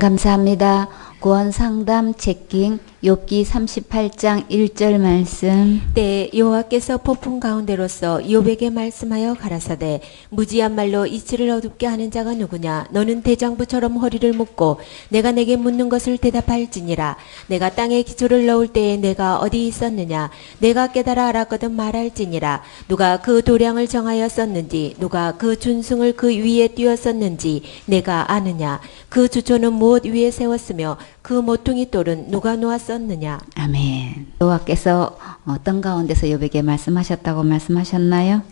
감사합니다. 구원상담 체킹 욥기 38장 1절 말씀. 때 여호와께서 폭풍 가운데로서 욥에게 말씀하여 가라사대 무지한 말로 이치를 어둡게 하는 자가 누구냐. 너는 대장부처럼 허리를 묶고 내가 내게 묻는 것을 대답할지니라. 내가 땅에 기초를 넣을 때에 내가 어디 있었느냐. 내가 깨달아 알았거든 말할지니라. 누가 그 도량을 정하여 썼는지 누가 그 준승을 그 위에 띄웠었는지 내가 아느냐. 그 주초는 무엇 위에 세웠으며 그 모퉁이 돌은 누가 놓았었느냐. 아멘. 여호와께서 어떤 가운데서 욥에게 말씀하셨다고 말씀하셨나요?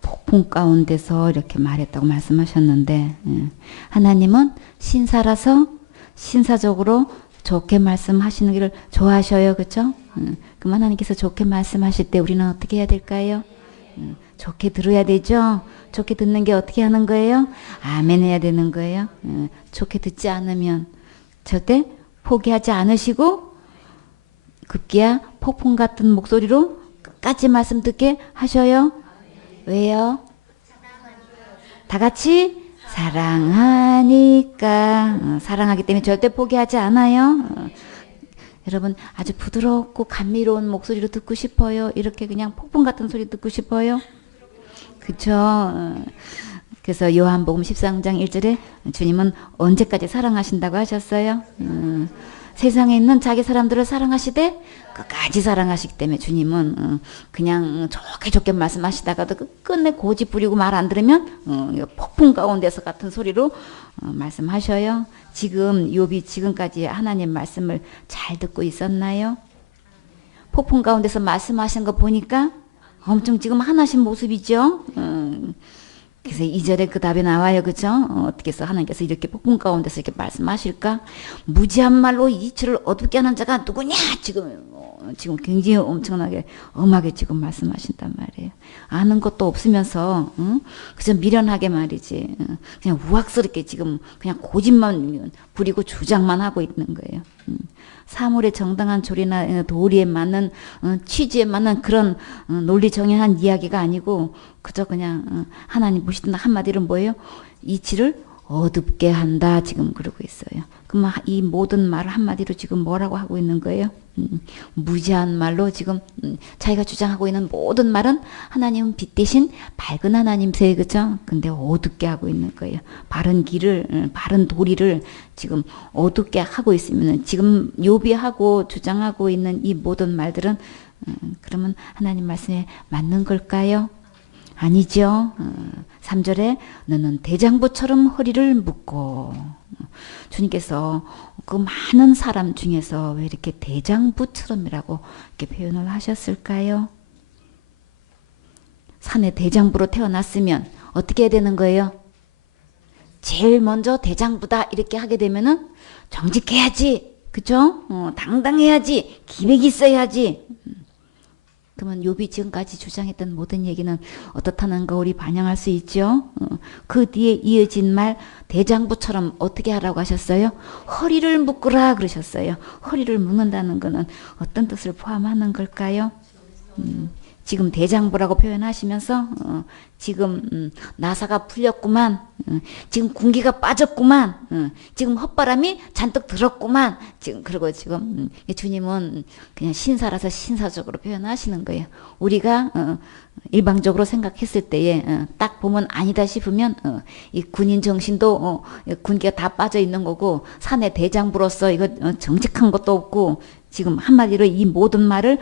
폭풍 가운데서 이렇게 말했다고 말씀하셨는데, 하나님은 신사라서 신사적으로 좋게 말씀하시는 길을 좋아하셔요. 그렇죠? 그럼 하나님께서 좋게 말씀하실 때 우리는 어떻게 해야 될까요? 좋게 들어야 되죠. 좋게 듣는 게 어떻게 하는 거예요? 아멘 해야 되는 거예요. 좋게 듣지 않으면 절대 포기하지 않으시고 급기야 폭풍 같은 목소리로 끝까지 말씀 듣게 하셔요. 왜요? 다 같이 사랑하니까. 사랑하기 때문에 절대 포기하지 않아요. 여러분 아주 부드럽고 감미로운 목소리로 듣고 싶어요? 이렇게 그냥 폭풍 같은 소리 듣고 싶어요? 그쵸? 그래서 요한복음 13장 1절에 주님은 언제까지 사랑하신다고 하셨어요? 세상에 있는 자기 사람들을 사랑하시되 끝까지 사랑하시기 때문에 주님은 그냥 좋게 말씀하시다가도 끝내 고집 부리고 말 안 들으면 폭풍 가운데서 같은 소리로 말씀하셔요. 지금 욥이 지금까지 하나님 말씀을 잘 듣고 있었나요? 폭풍 가운데서 말씀하신 거 보니까 엄청 지금 화나신 모습이죠. 그래서 2절에 그 답이 나와요. 그죠? 어떻게 해서 하나님께서 이렇게 폭풍 가운데서 이렇게 말씀하실까? 무지한 말로 이치를 어둡게 하는 자가 누구냐? 지금 굉장히 엄청나게 엄하게 지금 말씀하신단 말이에요. 아는 것도 없으면서 그저 미련하게 말이지. 그냥 우악스럽게 지금 그냥 고집만 부리고 주장만 하고 있는 거예요. 사물의 정당한 조리나 도리에 맞는 취지에 맞는 그런 논리 정연한 이야기가 아니고 그저 그냥 하나님 보시던 한마디로 뭐예요? 이치를 어둡게 한다 지금 그러고 있어요. 그럼 이 모든 말을 한마디로 지금 뭐라고 하고 있는 거예요? 무지한 말로 지금 자기가 주장하고 있는 모든 말은 하나님은 빛 대신 밝은 하나님세요. 그죠? 근데 어둡게 하고 있는 거예요. 바른 길을 바른 도리를 지금 어둡게 하고 있으면 지금 욥이 하고 주장하고 있는 이 모든 말들은 그러면 하나님 말씀에 맞는 걸까요? 아니죠. 3절에 너는 대장부처럼 허리를 묶고. 주님께서 그 많은 사람 중에서 왜 이렇게 대장부처럼이라고 이렇게 표현을 하셨을까요? 산의 대장부로 태어났으면 어떻게 해야 되는 거예요? 제일 먼저 대장부다 이렇게 하게 되면은 정직해야지. 그죠? 당당해야지. 기백이 있어야지. 그러면 욥이 지금까지 주장했던 모든 얘기는 어떻다는 거 우리 반영할 수 있죠. 그 뒤에 이어진 말 대장부처럼 어떻게 하라고 하셨어요? 허리를 묶으라 그러셨어요. 허리를 묶는다는 거는 어떤 뜻을 포함하는 걸까요? 지금 대장부라고 표현하시면서 지금 나사가 풀렸구만. 지금 군기가 빠졌구만. 지금 헛바람이 잔뜩 들었구만. 지금 그리고 지금 주님은 그냥 신사라서 신사적으로 표현하시는 거예요. 우리가 일방적으로 생각했을 때에 딱 보면 아니다 싶으면 이 군인 정신도 군기가 다 빠져 있는 거고 산의 대장부로서 이거 정직한 것도 없고 지금 한마디로 이 모든 말을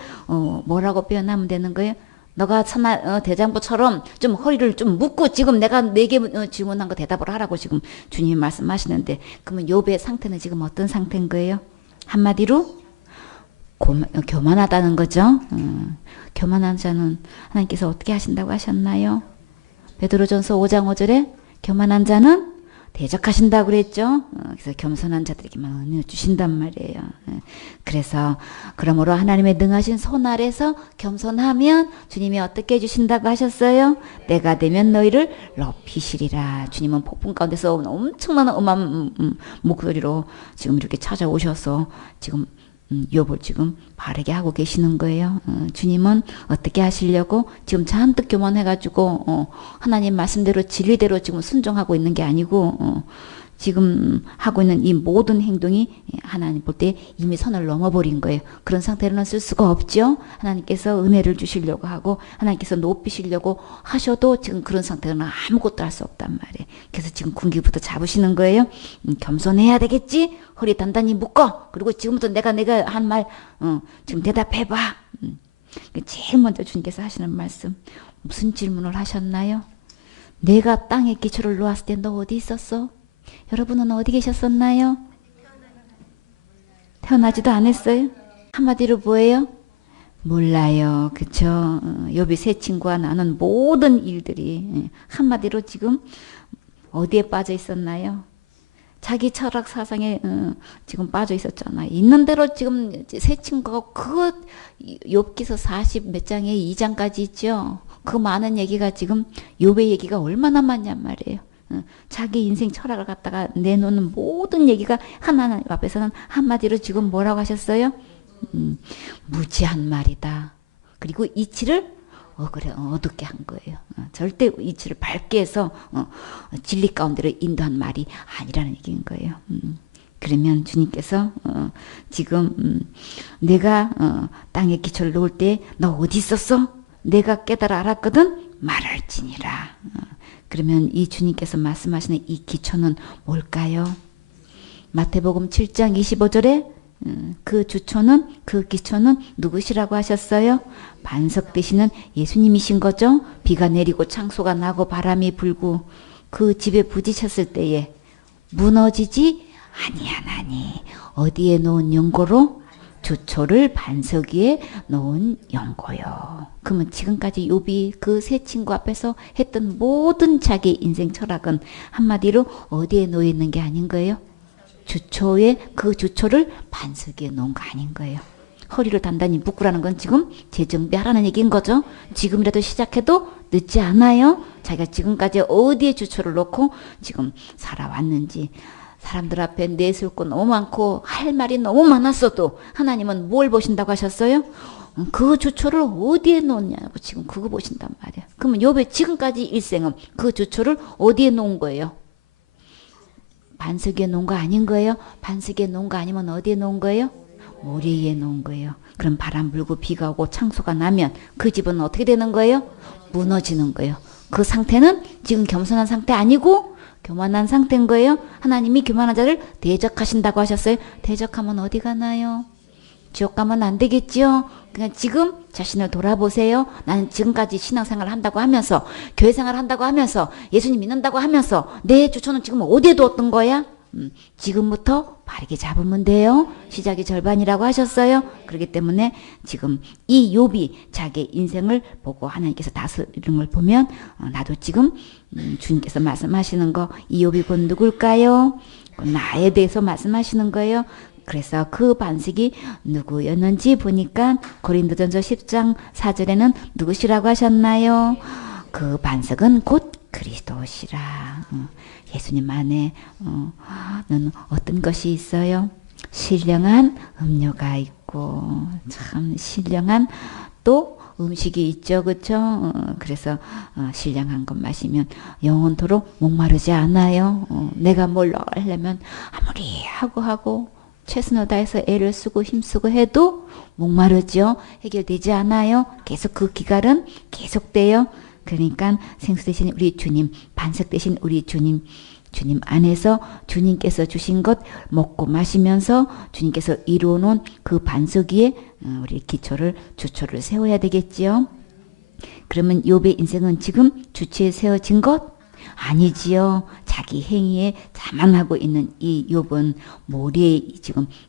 뭐라고 표현하면 되는 거예요? 너가 천하 대장부처럼 좀 허리를 좀 묶고 지금 내가 내게 질문한 거 대답을 하라고 지금 주님이 말씀하시는데 그러면 욥의 상태는 지금 어떤 상태인 거예요? 한마디로 교만하다는 거죠. 교만한 자는 하나님께서 어떻게 하신다고 하셨나요? 베드로전서 5장 5절에 교만한 자는 대적하신다고 그랬죠. 그래서 겸손한 자들에게만 은혜 주신단 말이에요. 그래서 그러므로 하나님의 능하신 손 아래서 겸손하면 주님이 어떻게 해주신다고 하셨어요? 때가 되면 너희를 높이시리라. 주님은 폭풍 가운데서 엄청난 음한 목소리로 지금 이렇게 찾아오셔서 지금 욥을 지금 바르게 하고 계시는 거예요. 주님은 어떻게 하시려고 지금 잔뜩 교만해가지고 하나님 말씀대로 진리대로 지금 순종하고 있는 게 아니고 지금 하고 있는 이 모든 행동이 하나님 볼 때 이미 선을 넘어버린 거예요. 그런 상태로는 쓸 수가 없죠. 하나님께서 은혜를 주시려고 하고 하나님께서 높이시려고 하셔도 지금 그런 상태로는 아무것도 할 수 없단 말이에요. 그래서 지금 군기부터 잡으시는 거예요. 겸손해야 되겠지. 허리 단단히 묶어. 그리고 지금부터 내가 한 말 지금 대답해봐. 제일 먼저 주님께서 하시는 말씀, 무슨 질문을 하셨나요? 내가 땅에 기초를 놓았을 때 너 어디 있었어? 여러분은 어디 계셨었나요? 태어나지도 않았어요? 한마디로 뭐예요? 몰라요. 그쵸? 욥이 세 친구와 나눈 모든 일들이 한마디로 지금 어디에 빠져 있었나요? 자기 철학 사상에 지금 빠져 있었잖아요. 있는 대로 지금 세 친구가 그 욥기서 40 몇 장에 2장까지 있죠. 그 많은 얘기가 지금 욥의 얘기가 얼마나 많냔 말이에요. 자기 인생 철학을 갖다가 내놓는 모든 얘기가 하나님 앞에서는 한마디로 지금 뭐라고 하셨어요? 무지한 말이다. 그리고 이치를 그래 어둡게 한 거예요. 절대 이치를 밝게 해서 진리 가운데로 인도한 말이 아니라는 얘기인 거예요. 그러면 주님께서 지금 내가 땅에 기초를 놓을 때 너 어디 있었어? 내가 깨달아 알았거든 말할지니라. 그러면 이 주님께서 말씀하시는 이 기초는 뭘까요? 마태복음 7장 25절에 그 주초는 그 기초는 누구시라고 하셨어요? 반석 되시는 예수님이신 거죠. 비가 내리고 창소가 나고 바람이 불고 그 집에 부딪혔을 때에 무너지지 아니하나니 어디에 놓은 연고로? 주초를 반석 위에 놓은 연고요. 그러면 지금까지 욥이 그 세 친구 앞에서 했던 모든 자기 인생 철학은 한마디로 어디에 놓여 있는 게 아닌 거예요? 주초에 그 주초를 반석 위에 놓은 거 아닌 거예요. 허리를 단단히 묶으라는 건 지금 재정비하라는 얘기인 거죠. 지금이라도 시작해도 늦지 않아요. 자기가 지금까지 어디에 주초를 놓고 지금 살아왔는지, 사람들 앞에 내세울 거 너무 많고 할 말이 너무 많았어도 하나님은 뭘 보신다고 하셨어요? 그 주초를 어디에 놓냐고 지금 그거 보신단 말이야. 그러면 욥의 지금까지 일생은 그 주초를 어디에 놓은 거예요? 반석 위에 놓은 거 아닌 거예요? 반석 위에 놓은 거 아니면 어디에 놓은 거예요? 모래 위에 놓은 거예요. 그럼 바람 불고 비가 오고 창소가 나면 그 집은 어떻게 되는 거예요? 무너지는 거예요. 그 상태는 지금 겸손한 상태 아니고 교만한 상태인 거예요. 하나님이 교만한 자를 대적하신다고 하셨어요. 대적하면 어디 가나요? 지옥 가면 안 되겠지요. 그냥 지금 자신을 돌아보세요. 나는 지금까지 신앙생활을 한다고 하면서 교회 생활을 한다고 하면서 예수님 믿는다고 하면서 내 주초는 지금 어디에 두었던 거야? 지금부터 바르게 잡으면 돼요. 시작이 절반이라고 하셨어요. 그렇기 때문에 지금 이 욥이 자기 인생을 보고 하나님께서 다스리는 걸 보면 나도 지금 주님께서 말씀하시는 거 이 욥이 곧 누굴까요? 나에 대해서 말씀하시는 거예요. 그래서 그 반석이 누구였는지 보니까 고린도전서 10장 4절에는 누구시라고 하셨나요? 그 반석은 곧 그리스도시라. 예수님 안에 는 어떤 것이 있어요? 신령한 음료가 있고 참 신령한 또 음식이 있죠. 그렇죠? 그래서 신령한 것 마시면 영원토록 목마르지 않아요. 내가 뭘 하려면 아무리 하고 최선을 다해서 애를 쓰고 힘쓰고 해도 목마르죠. 해결되지 않아요. 계속 그 기갈은 계속돼요. 그러니까 생수 대신 우리 주님, 반석 대신 우리 주님 안에서 주님께서 주신 것 먹고 마시면서 주님께서 이루어놓은 그 반석 위에 우리 주초를 세워야 되겠지요. 그러면 욥의 인생은 지금 주체에 세워진 것? 아니지요. 자기 행위에 자만하고 있는 이 욥은 모래에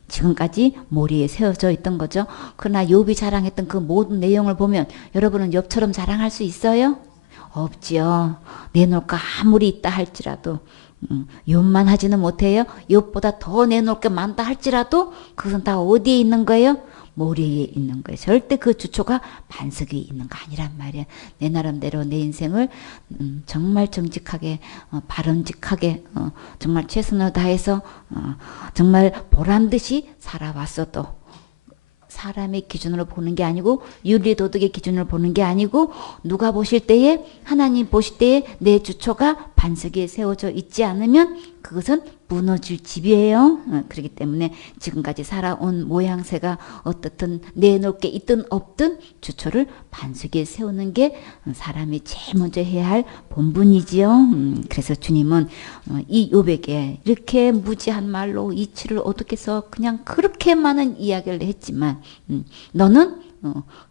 지금까지 모래에 세워져 있던 거죠. 그러나 욥이 자랑했던 그 모든 내용을 보면 여러분은 욥처럼 자랑할 수 있어요? 없지요. 내놓을 거 아무리 있다 할지라도 욥만 하지는 못해요. 욥보다 더 내놓을 게 많다 할지라도 그것은 다 어디에 있는 거예요? 모래에 있는 거예요. 절대 그 주초가 반석 위에 있는 거 아니란 말이야. 내 나름대로 내 인생을 정말 정직하게 바람직하게 정말 최선을 다해서 정말 보란듯이 살아왔어도 사람의 기준으로 보는 게 아니고 윤리도덕의 기준으로 보는 게 아니고 누가 보실 때에 하나님 보실 때에 내 주초가 반석 위에 세워져 있지 않으면 그것은 무너질 집이에요. 그렇기 때문에 지금까지 살아온 모양새가 어떻든 내놓을 게 있든 없든 주초를 반석에 세우는 게 사람이 제일 먼저 해야 할 본분이지요. 그래서 주님은 이 욥에게 이렇게 무지한 말로 이치를 어떻게 해서 그냥 그렇게 많은 이야기를 했지만 너는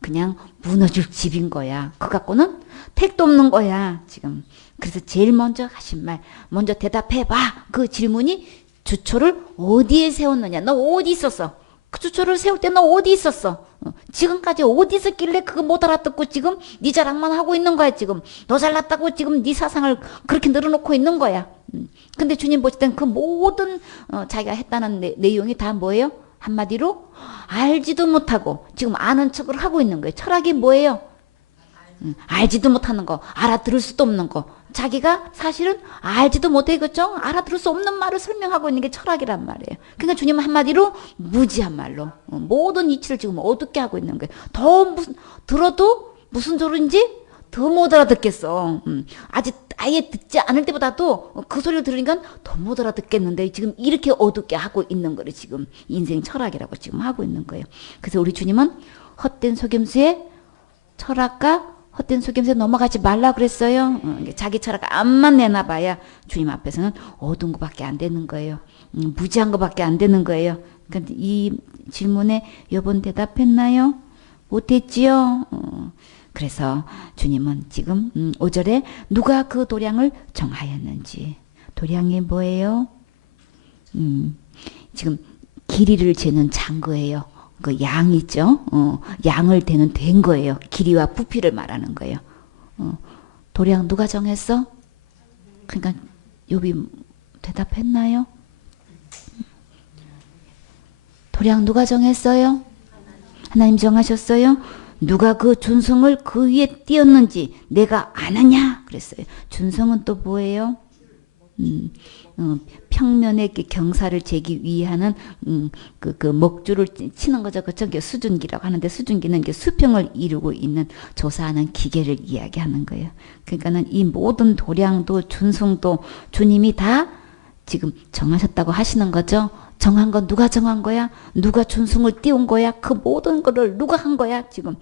그냥 무너질 집인 거야. 그 갖고는 택도 없는 거야. 지금. 그래서 제일 먼저 하신 말, 먼저 대답해봐. 그 질문이 주초를 어디에 세웠느냐. 너 어디 있었어? 그 주초를 세울 때 너 어디 있었어? 지금까지 어디 있었길래 그거 못 알아듣고 지금 네 자랑만 하고 있는 거야. 지금 너 잘났다고 지금 네 사상을 그렇게 늘어놓고 있는 거야. 근데 주님 보실 땐 그 모든 자기가 했다는 내용이 다 뭐예요? 한마디로 알지도 못하고 지금 아는 척을 하고 있는 거예요. 철학이 뭐예요? 알지도 못하는 거, 알아들을 수도 없는 거. 자기가 사실은 알지도 못해, 그죠? 알아들을 수 없는 말을 설명하고 있는 게 철학이란 말이에요. 그러니까 주님은 한마디로 무지한 말로 모든 이치를 지금 어둡게 하고 있는 거예요. 들어도 무슨 소리인지 더 못 알아듣겠어. 아직 아예 듣지 않을 때보다도 그 소리를 들으니까 더 못 알아듣겠는데 지금 이렇게 어둡게 하고 있는 거를 지금 인생 철학이라고 지금 하고 있는 거예요. 그래서 우리 주님은 헛된 속임수에 철학과 헛된 속임수에 넘어가지 말라 그랬어요. 자기 철학 암만 내놔봐야 주님 앞에서는 어두운 것밖에 안 되는 거예요. 무지한 것밖에 안 되는 거예요. 그러니까 이 질문에 여러분 대답했나요? 못했지요? 그래서 주님은 지금 5절에 누가 그 도량을 정하였는지. 도량이 뭐예요? 지금 길이를 재는 장거예요. 그 양이죠. 양을 대는 된 거예요. 길이와 부피를 말하는 거예요. 도량 누가 정했어? 그러니까 욥이 대답했나요? 도량 누가 정했어요? 하나님 정하셨어요? 누가 그 준성을 그 위에 띄었는지 내가 아느냐? 그랬어요. 준성은 또 뭐예요? 평면의 경사를 재기 위하는 그 먹줄을 치는 거죠. 그쵸? 수준기라고 하는데 수준기는 수평을 이루고 있는 조사하는 기계를 이야기하는 거예요. 그러니까는 이 모든 도량도 준성도 주님이 다 지금 정하셨다고 하시는 거죠. 정한 건 누가 정한 거야? 누가 준성을 띄운 거야? 그 모든 거를 누가 한 거야? 지금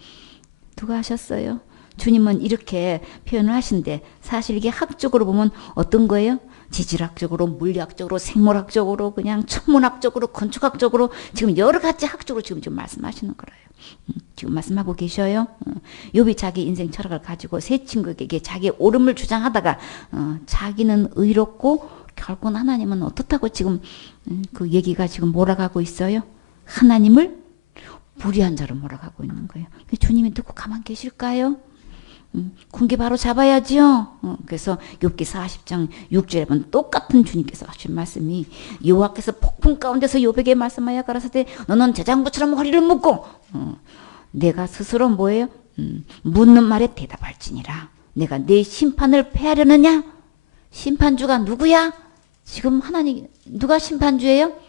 누가 하셨어요? 주님은 이렇게 표현을 하신데 사실 이게 학적으로 보면 어떤 거예요? 지질학적으로, 물리학적으로, 생물학적으로, 그냥 천문학적으로, 건축학적으로 지금 여러 가지 학적으로 지금 말씀하시는 거예요. 지금 말씀하고 계셔요. 욥이 자기 인생 철학을 가지고 세 친구에게 자기 옳음을 주장하다가 자기는 의롭고 결국은 하나님은 어떻다고 지금 그 얘기가 지금 몰아가고 있어요. 하나님을 무리한 자로 몰아가고 있는 거예요. 주님이 듣고 가만 계실까요? 군기 바로 잡아야지요. 그래서 욥기 40장 6절에 보면 똑같은 주님께서 하신 말씀이 여호와께서 폭풍 가운데서 욥에게 말씀하여 가라사대 너는 재장부처럼 허리를 묶고 내가 스스로 뭐예요? 묻는 말에 대답할지니라. 내가 내 심판을 패하려느냐? 심판주가 누구야? 지금 하나님 누가 심판주예요?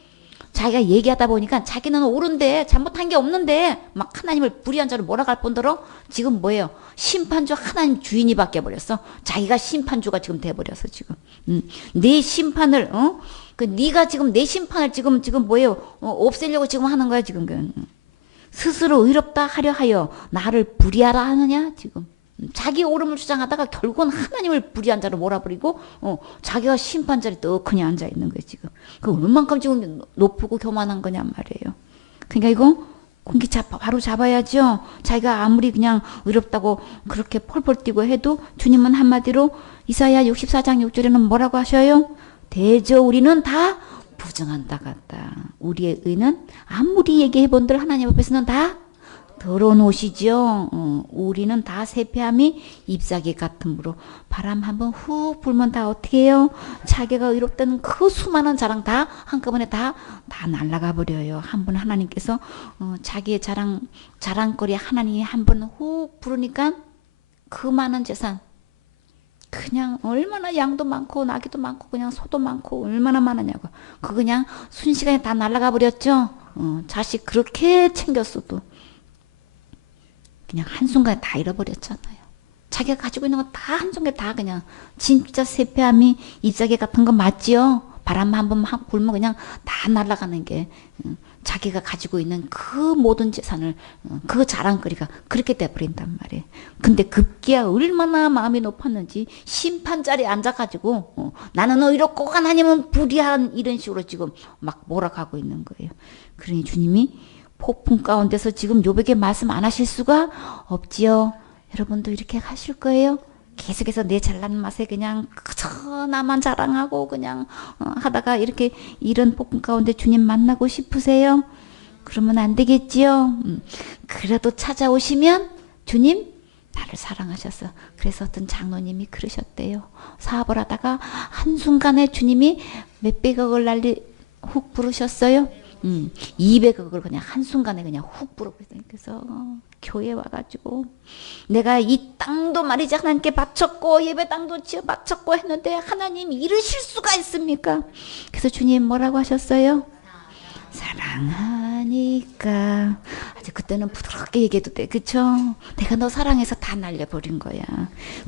자기가 얘기하다 보니까 자기는 옳은데 잘못한 게 없는데 막 하나님을 불의한 자로 몰아갈 뿐더러 지금 뭐예요? 심판주 하나님 주인이 바뀌어버렸어. 자기가 심판주가 지금 돼버렸어 지금. 내 심판을 그 네가 지금 내 심판을 지금 뭐예요? 없애려고 지금 하는 거야 지금. 스스로 의롭다 하려 하여 나를 불의하라 하느냐 지금. 자기 옳음을 주장하다가 결국은 하나님을 불의한 자로 몰아버리고 자기가 심판자리 떡하니 앉아있는 거예요 지금. 그 얼만큼 지금 높고 교만한 거냔 말이에요. 그러니까 이거 공기 바로 잡아야죠. 자기가 아무리 그냥 의롭다고 그렇게 펄펄 뛰고 해도 주님은 한마디로 이사야 64장 6절에는 뭐라고 하셔요? 대저 우리는 다 부정한다 같다. 우리의 의는 아무리 얘기해본들 하나님 앞에서는 다 더러운 옷이죠. 우리는 다 세폐함이 잎사귀 같으므로 바람 한번 훅 불면 다 어떻게 해요? 자기가 의롭다는 그 수많은 자랑 다 한꺼번에 다 날아가 버려요. 한 번 하나님께서 자기의 자랑거리 하나님이 한 번 훅 부르니까 그 많은 재산 그냥 얼마나 양도 많고 나귀도 많고 그냥 소도 많고 얼마나 많으냐고 그 그냥 순식간에 다 날아가 버렸죠. 자식 그렇게 챙겼어도 그냥 한순간에 다 잃어버렸잖아요. 자기가 가지고 있는 거 다 한순간에 다 그냥 진짜 세폐함이 잎사귀 같은 거 맞지요? 바람 한 번 막 불면 그냥 다 날아가는 게 자기가 가지고 있는 그 모든 재산을 그 자랑거리가 그렇게 돼버린단 말이에요. 근데 급기야 얼마나 마음이 높았는지 심판 자리에 앉아가지고 나는 의롭고 하나님은 불의한 이런 식으로 지금 막 몰아가고 있는 거예요. 그러니 주님이 폭풍 가운데서 지금 욥에게 말씀 안 하실 수가 없지요. 여러분도 이렇게 하실 거예요? 계속해서 내 잘난 맛에 그냥 그저 나만 자랑하고 그냥 하다가 이렇게 이런 폭풍 가운데 주님 만나고 싶으세요? 그러면 안 되겠지요. 그래도 찾아오시면 주님 나를 사랑하셨어. 그래서 어떤 장로님이 그러셨대요. 사업을 하다가 한순간에 주님이 몇백억을 날리 훅 부르셨어요. 200억을 그냥 한순간에 그냥 훅 부르거든요. 그래서 교회 와가지고 내가 이 땅도 말이지 하나님께 바쳤고 예배 땅도 지어 바쳤고 했는데 하나님 이러실 수가 있습니까? 그래서 주님 뭐라고 하셨어요? 사랑하니까. 아직 그때는 부드럽게 얘기해도 돼. 그쵸? 내가 너 사랑해서 다 날려버린 거야.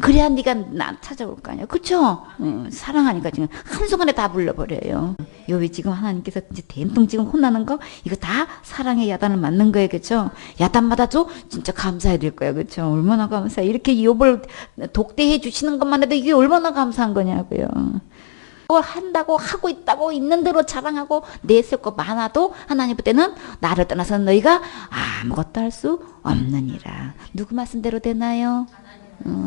그래야 네가 나 찾아올 거 아니야. 그쵸? 사랑하니까 지금 한순간에 다 불러버려요. 여기 지금 하나님께서 이제 된통 지금 혼나는 거 이거 다 사랑의 야단을 맞는 거예요. 그쵸? 야단 맞아도 진짜 감사해야 될 거야. 그쵸? 얼마나 감사해. 이렇게 욥을 독대해 주시는 것만 해도 이게 얼마나 감사한 거냐고요. 한다고 하고 있다고 있는 대로 자랑하고 내세울 거 많아도 하나님 그때는 나를 떠나서 너희가 아무것도 할 수 없느니라. 누구 말씀대로 되나요?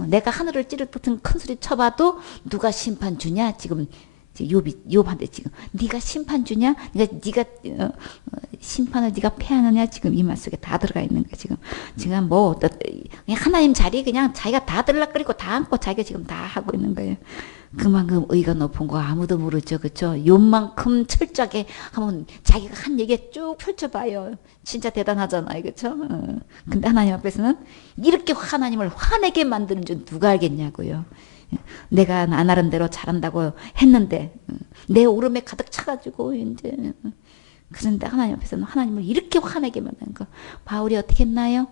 내가 하늘을 찌를 듯한 큰 소리 쳐봐도 누가 심판 주냐? 지금 욥한테 지금 네가 심판 주냐? 네가 심판을 네가 패하느냐? 지금 이 말 속에 다 들어가 있는 거야. 지금 뭐 그냥 하나님 자리 그냥 자기가 다 들락거리고 다 안고 자기가 지금 다 하고 있는 거예요. 그만큼 의가 높은 거 아무도 모르죠. 그렇죠? 요만큼 철저하게 한번 자기가 한 얘기 쭉 펼쳐봐요. 진짜 대단하잖아요. 그렇죠? 근데 하나님 앞에서는 이렇게 하나님을 화내게 만드는 줄 누가 알겠냐고요. 내가 나 나름대로 잘한다고 했는데 내 오름에 가득 차가지고 이제 그런데 하나님 앞에서는 하나님을 이렇게 화내게 만드는 거. 바울이 어떻게 했나요?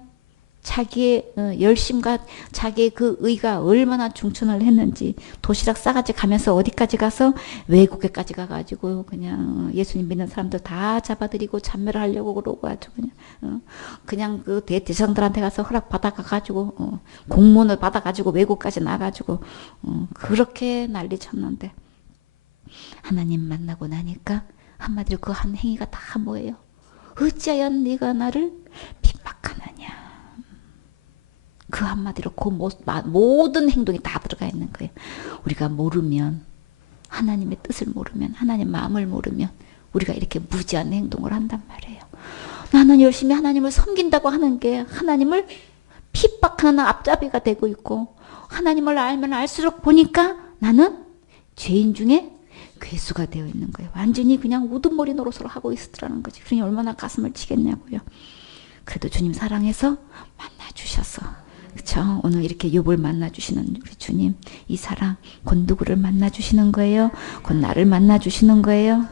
자기의 열심과 자기의 그 의가 얼마나 중천을 했는지 도시락 싸가지 가면서 어디까지 가서 외국에까지 가가지고 그냥 예수님 믿는 사람들 다 잡아들이고 참배를 하려고 그러고 아주 그냥 그 대제사장들한테 가서 허락 받아가가지고 공문을 받아가지고 외국까지 나가지고 그렇게 난리 쳤는데 하나님 만나고 나니까 한마디로 그 한 행위가 다 뭐예요? 어찌하여 네가 나를 핍박하느냐. 그 한마디로 그 모든 행동이 다 들어가 있는 거예요. 우리가 모르면 하나님의 뜻을 모르면 하나님 마음을 모르면 우리가 이렇게 무지한 행동을 한단 말이에요. 나는 열심히 하나님을 섬긴다고 하는 게 하나님을 핍박하는 앞잡이가 되고 있고 하나님을 알면 알수록 보니까 나는 죄인 중에 괴수가 되어 있는 거예요. 완전히 그냥 우두머리 노릇으로 하고 있으라는 거지. 그러니 얼마나 가슴을 치겠냐고요. 그래도 주님 사랑해서 만나주셔서 그렇죠? 오늘 이렇게 욥을 만나주시는 우리 주님 이 사랑 곧 누구를 만나주시는 거예요? 곧 나를 만나주시는 거예요?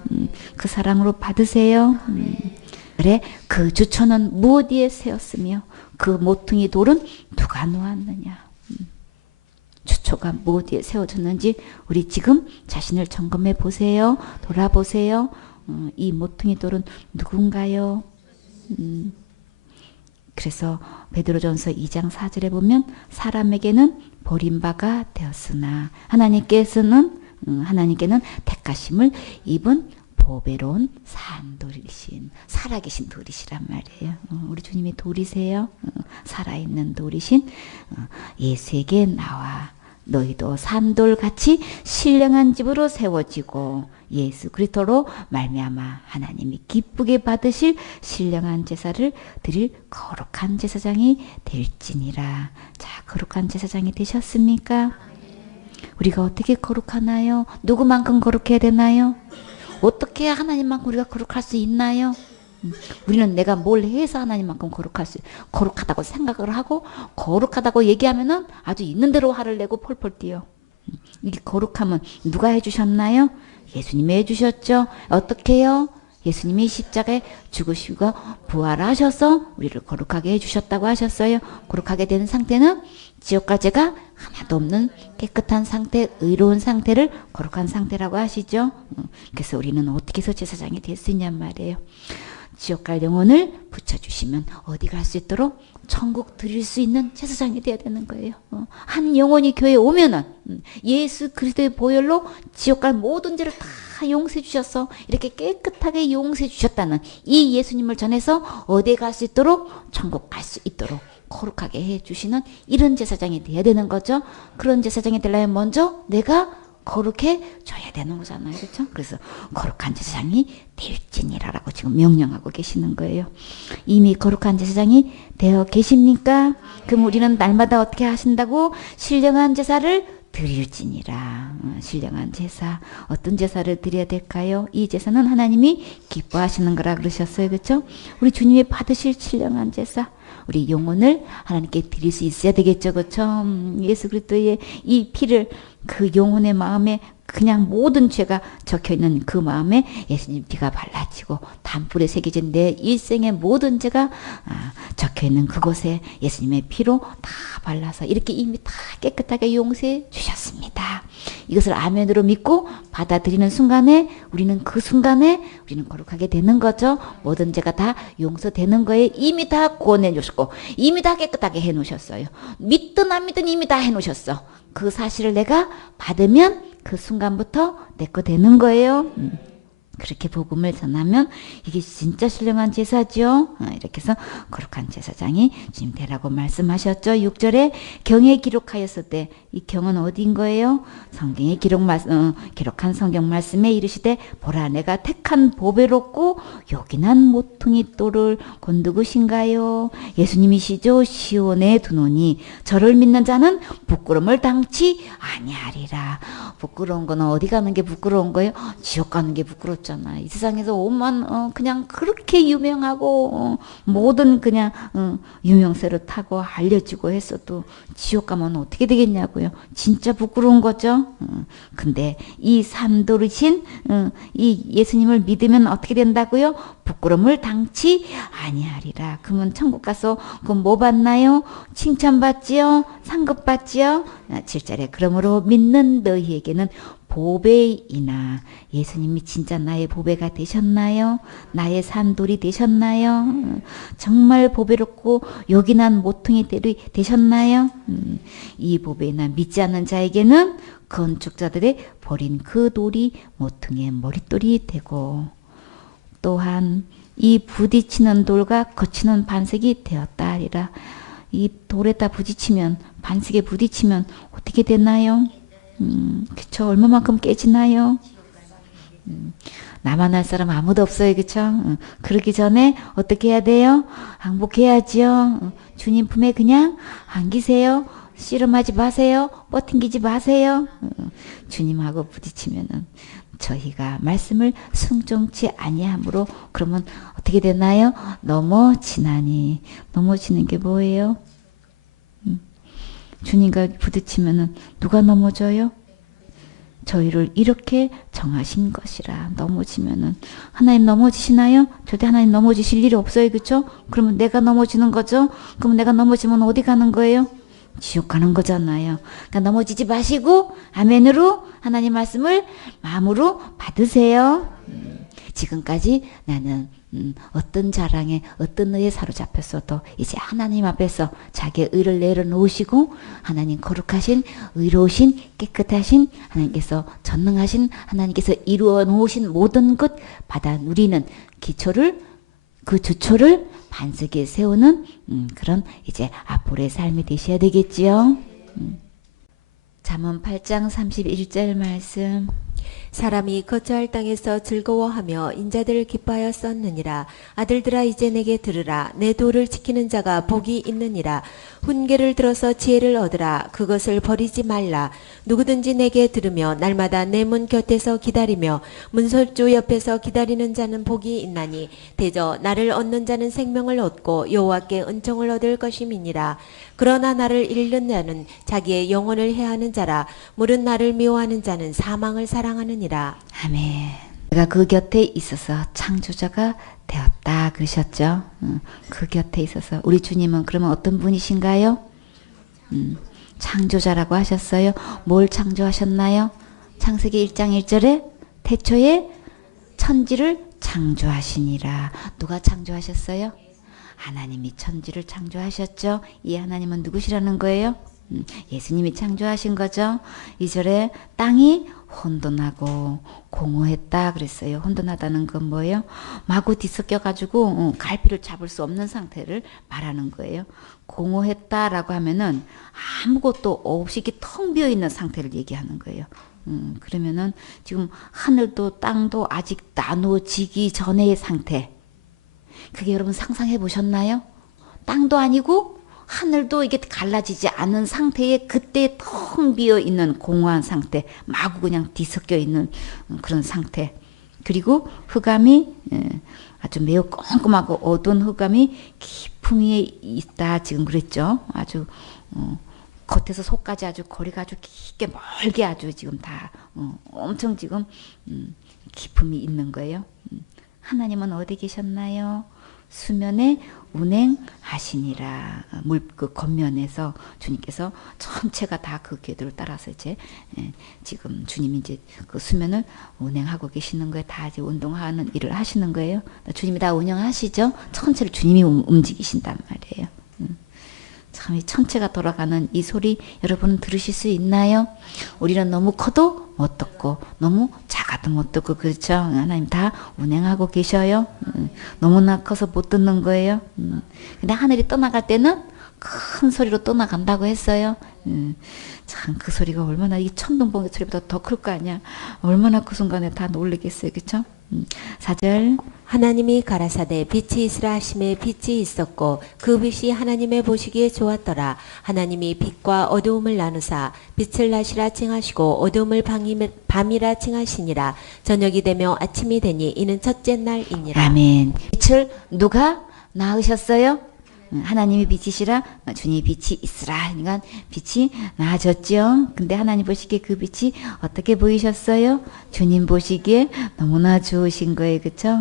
그 사랑으로 받으세요. 그래 그 주초는 무엇에 세웠으며 그 모퉁이 돌은 누가 놓았느냐. 주초가 무엇에 세워졌는지 우리 지금 자신을 점검해 보세요. 돌아보세요. 이 모퉁이 돌은 누군가요? 그래서 베드로전서 2장 4절에 보면 사람에게는 버림바가 되었으나 하나님께는 택하심을 입은 보배로운 산돌이신 살아계신 돌이시란 말이에요. 우리 주님이 돌이세요. 살아있는 돌이신 예수에게 나와 너희도 산돌같이 신령한 집으로 세워지고 예수 그리스도로 말미암아 하나님이 기쁘게 받으실 신령한 제사를 드릴 거룩한 제사장이 될지니라. 자, 거룩한 제사장이 되셨습니까? 우리가 어떻게 거룩하나요? 누구만큼 거룩해야 되나요? 어떻게 해야 하나님만큼 우리가 거룩할 수 있나요? 우리는 내가 뭘 해서 하나님만큼 거룩하다고 생각을 하고 거룩하다고 얘기하면은 아주 있는 대로 화를 내고 폴폴 뛰어. 이게 거룩함은 누가 해주셨나요? 예수님이 해주셨죠. 어떻게 해요? 예수님이 십자가에 죽으시고 부활하셔서 우리를 거룩하게 해주셨다고 하셨어요. 거룩하게 된 상태는 지옥과 죄가 하나도 없는 깨끗한 상태, 의로운 상태를 거룩한 상태라고 하시죠. 그래서 우리는 어떻게 해서 제사장이 될 수 있냔 말이에요. 지옥 갈 영혼을 붙여주시면 어디 갈 수 있도록 천국 드릴 수 있는 제사장이 돼야 되는 거예요. 한 영혼이 교회에 오면은 예수 그리스도의 보혈로 지옥 갈 모든 죄를 다 용서해 주셔서 이렇게 깨끗하게 용서해 주셨다는 이 예수님을 전해서 어디에 갈 수 있도록 천국 갈 수 있도록 거룩하게 해주시는 이런 제사장이 돼야 되는 거죠. 그런 제사장이 되려면 먼저 내가 거룩해 져야 되는 거잖아요. 그렇죠? 그래서 거룩한 제사장이 될지니라라고 지금 명령하고 계시는 거예요. 이미 거룩한 제사장이 되어 계십니까? 그럼 우리는 날마다 어떻게 하신다고? 신령한 제사를 드릴지니라. 신령한 제사. 어떤 제사를 드려야 될까요? 이 제사는 하나님이 기뻐하시는 거라 그러셨어요. 그렇죠? 우리 주님이 받으실 신령한 제사. 우리 영혼을 하나님께 드릴 수 있어야 되겠죠. 그렇죠? 예수 그리스도의 이 피를 그 영혼의 마음에 그냥 모든 죄가 적혀있는 그 마음에 예수님 피가 발라지고 단불에 새겨진 내 일생의 모든 죄가 적혀있는 그곳에 예수님의 피로 다 발라서 이렇게 이미 다 깨끗하게 용서해 주셨습니다. 이것을 아멘으로 믿고 받아들이는 순간에 우리는 그 순간에 우리는 거룩하게 되는 거죠. 모든 죄가 다 용서되는 거에 이미 다 구원해 주셨고 이미 다 깨끗하게 해 놓으셨어요. 믿든 안 믿든 이미 다 해 놓으셨어. 그 사실을 내가 받으면 그 순간부터 내 거 되는 거예요. 그렇게 복음을 전하면 이게 진짜 신령한 제사죠. 이렇게 해서 거룩한 제사장이 주님 되라고 말씀하셨죠. 6절에 경에 기록하였을 때 이 경은 어디인 거예요? 성경에 기록한 성경 말씀에 이르시되 보라 내가 택한 보배롭고 요긴한 모퉁이 돌을 곤두구신가요? 예수님이시죠. 시온에 두노니 저를 믿는 자는 부끄러움을 당치 아니하리라. 부끄러운 거는 어디 가는 게 부끄러운 거예요? 지옥 가는 게 부끄럽잖아. 이 세상에서 오만 그냥 그렇게 유명하고 모든 그냥 유명세를 타고 알려지고 했어도 지옥 가면 어떻게 되겠냐고요. 진짜 부끄러운 거죠. 근데 이 산돌이신 이 예수님을 믿으면 어떻게 된다고요? 부끄러움을 당치 아니하리라. 그러면 천국 가서 그럼 뭐 받나요? 칭찬받지요? 상급받지요? 7절에 그러므로 믿는 너희에게는 보배이나 예수님이 진짜 나의 보배가 되셨나요? 나의 산돌이 되셨나요? 정말 보배롭고 요긴한 모퉁이 돌이 되셨나요? 이 보배나 믿지 않는 자에게는 건축자들의 버린 그 돌이 모퉁이의 머릿돌이 되고 또한 이 부딪히는 돌과 거치는 반석이 되었다 하리라. 이 돌에다 부딪히면 반석에 부딪히면 어떻게 되나요? 그쵸. 얼마만큼 깨지나요? 나만 할 사람 아무도 없어요. 그쵸? 그러기 전에 어떻게 해야 돼요? 항복해야지요. 주님 품에 그냥 안기세요. 씨름하지 마세요. 뻗팅기지 마세요. 주님하고 부딪히면은 저희가 말씀을 순종치 아니함으로 그러면 어떻게 되나요? 넘어지나니. 넘어지는 게 뭐예요? 주님과 부딪히면은 누가 넘어져요? 저희를 이렇게 정하신 것이라. 넘어지면은 하나님 넘어지시나요? 절대 하나님 넘어지실 일이 없어요. 그렇죠? 그러면 내가 넘어지는 거죠? 그러면 내가 넘어지면 어디 가는 거예요? 지옥 가는 거잖아요. 그러니까 넘어지지 마시고 아멘으로 하나님 말씀을 마음으로 받으세요. 지금까지 나는 어떤 자랑에 어떤 의에 사로잡혔어도 이제 하나님 앞에서 자기의 의를 내려놓으시고 하나님 거룩하신 의로우신 깨끗하신 하나님께서 전능하신 하나님께서 이루어 놓으신 모든 것 받아 누리는 기초를 그 주초를 반석에 세우는 그런 이제 앞으로의 삶이 되셔야 되겠지요. 잠언 8장 31절 말씀. 사람이 거처할 땅에서 즐거워하며 인자들을 기뻐하여 썼느니라. 아들들아 이제 내게 들으라. 내 도를 지키는 자가 복이 있느니라. 훈계를 들어서 지혜를 얻으라. 그것을 버리지 말라. 누구든지 내게 들으며 날마다 내 문 곁에서 기다리며 문설주 옆에서 기다리는 자는 복이 있나니 대저 나를 얻는 자는 생명을 얻고 여호와께 은총을 얻을 것임이니라. 그러나 나를 잃는 자는 자기의 영혼을 해하는 자라. 물은 나를 미워하는 자는 사망을 사랑하느니라. 아멘. 내가 그 곁에 있어서 창조자가 되었다 그러셨죠. 그 곁에 있어서 우리 주님은 그러면 어떤 분이신가요? 창조자라고 하셨어요. 뭘 창조하셨나요? 창세기 1장 1절에 태초에 천지를 창조하시니라. 누가 창조하셨어요? 하나님이 천지를 창조하셨죠. 이 하나님은 누구시라는 거예요? 예수님이 창조하신 거죠. 2절에 땅이 혼돈하고 공허했다 그랬어요. 혼돈하다는 건 뭐예요? 마구 뒤섞여 가지고 갈피를 잡을 수 없는 상태를 말하는 거예요. 공허했다라고 하면은 아무것도 없이 이렇게 텅 비어 있는 상태를 얘기하는 거예요. 그러면은 지금 하늘도 땅도 아직 나눠지기 전의 상태. 그게 여러분 상상해 보셨나요? 땅도 아니고 하늘도 이게 갈라지지 않은 상태에 그때 텅 비어 있는 공허한 상태, 마구 그냥 뒤섞여 있는 그런 상태. 그리고 흑암이 아주 매우 꼼꼼하고 어두운 흑암이 깊음 위에 있다 지금 그랬죠. 아주 겉에서 속까지 아주 거리가 아주 깊게 멀게 아주 지금 다 엄청 지금 깊음이 있는 거예요. 하나님은 어디 계셨나요? 수면에 운행하시니라. 물 그 겉면에서 주님께서 전체가 다 그 궤도를 따라서 이제 지금 주님이 이제 그 수면을 운행하고 계시는 거예요. 다 이제 운동하는 일을 하시는 거예요. 주님이 다 운영하시죠. 전체를 주님이 움직이신단 말이에요. 참 이 천체가 돌아가는 이 소리 여러분 들으실 수 있나요? 우리는 너무 커도 못 듣고 너무 작아도 못 듣고 그렇죠. 하나님 다 운행하고 계셔요. 너무나 커서 못 듣는 거예요. 근데 하늘이 떠나갈 때는 큰 소리로 떠나간다고 했어요. 참 그 소리가 얼마나 이 천둥번개 소리보다 더 클 거 아니야. 얼마나 그 순간에 다 놀리겠어요. 그렇죠? 4절 하나님이 가라사대 빛이 있으라 하심에 빛이 있었고 그 빛이 하나님의 보시기에 좋았더라. 하나님이 빛과 어두움을 나누사 빛을 낮이라 칭하시고 어두움을 밤이라 칭하시니라. 저녁이 되며 아침이 되니 이는 첫째 날이니라. 아멘. 빛을 누가 낳으셨어요? 하나님이 빛이시라 주님이 빛이 있으라. 그러니까 빛이 나아졌죠. 근데 하나님 보시기에 그 빛이 어떻게 보이셨어요? 주님 보시기에 너무나 좋으신 거예요. 그렇죠?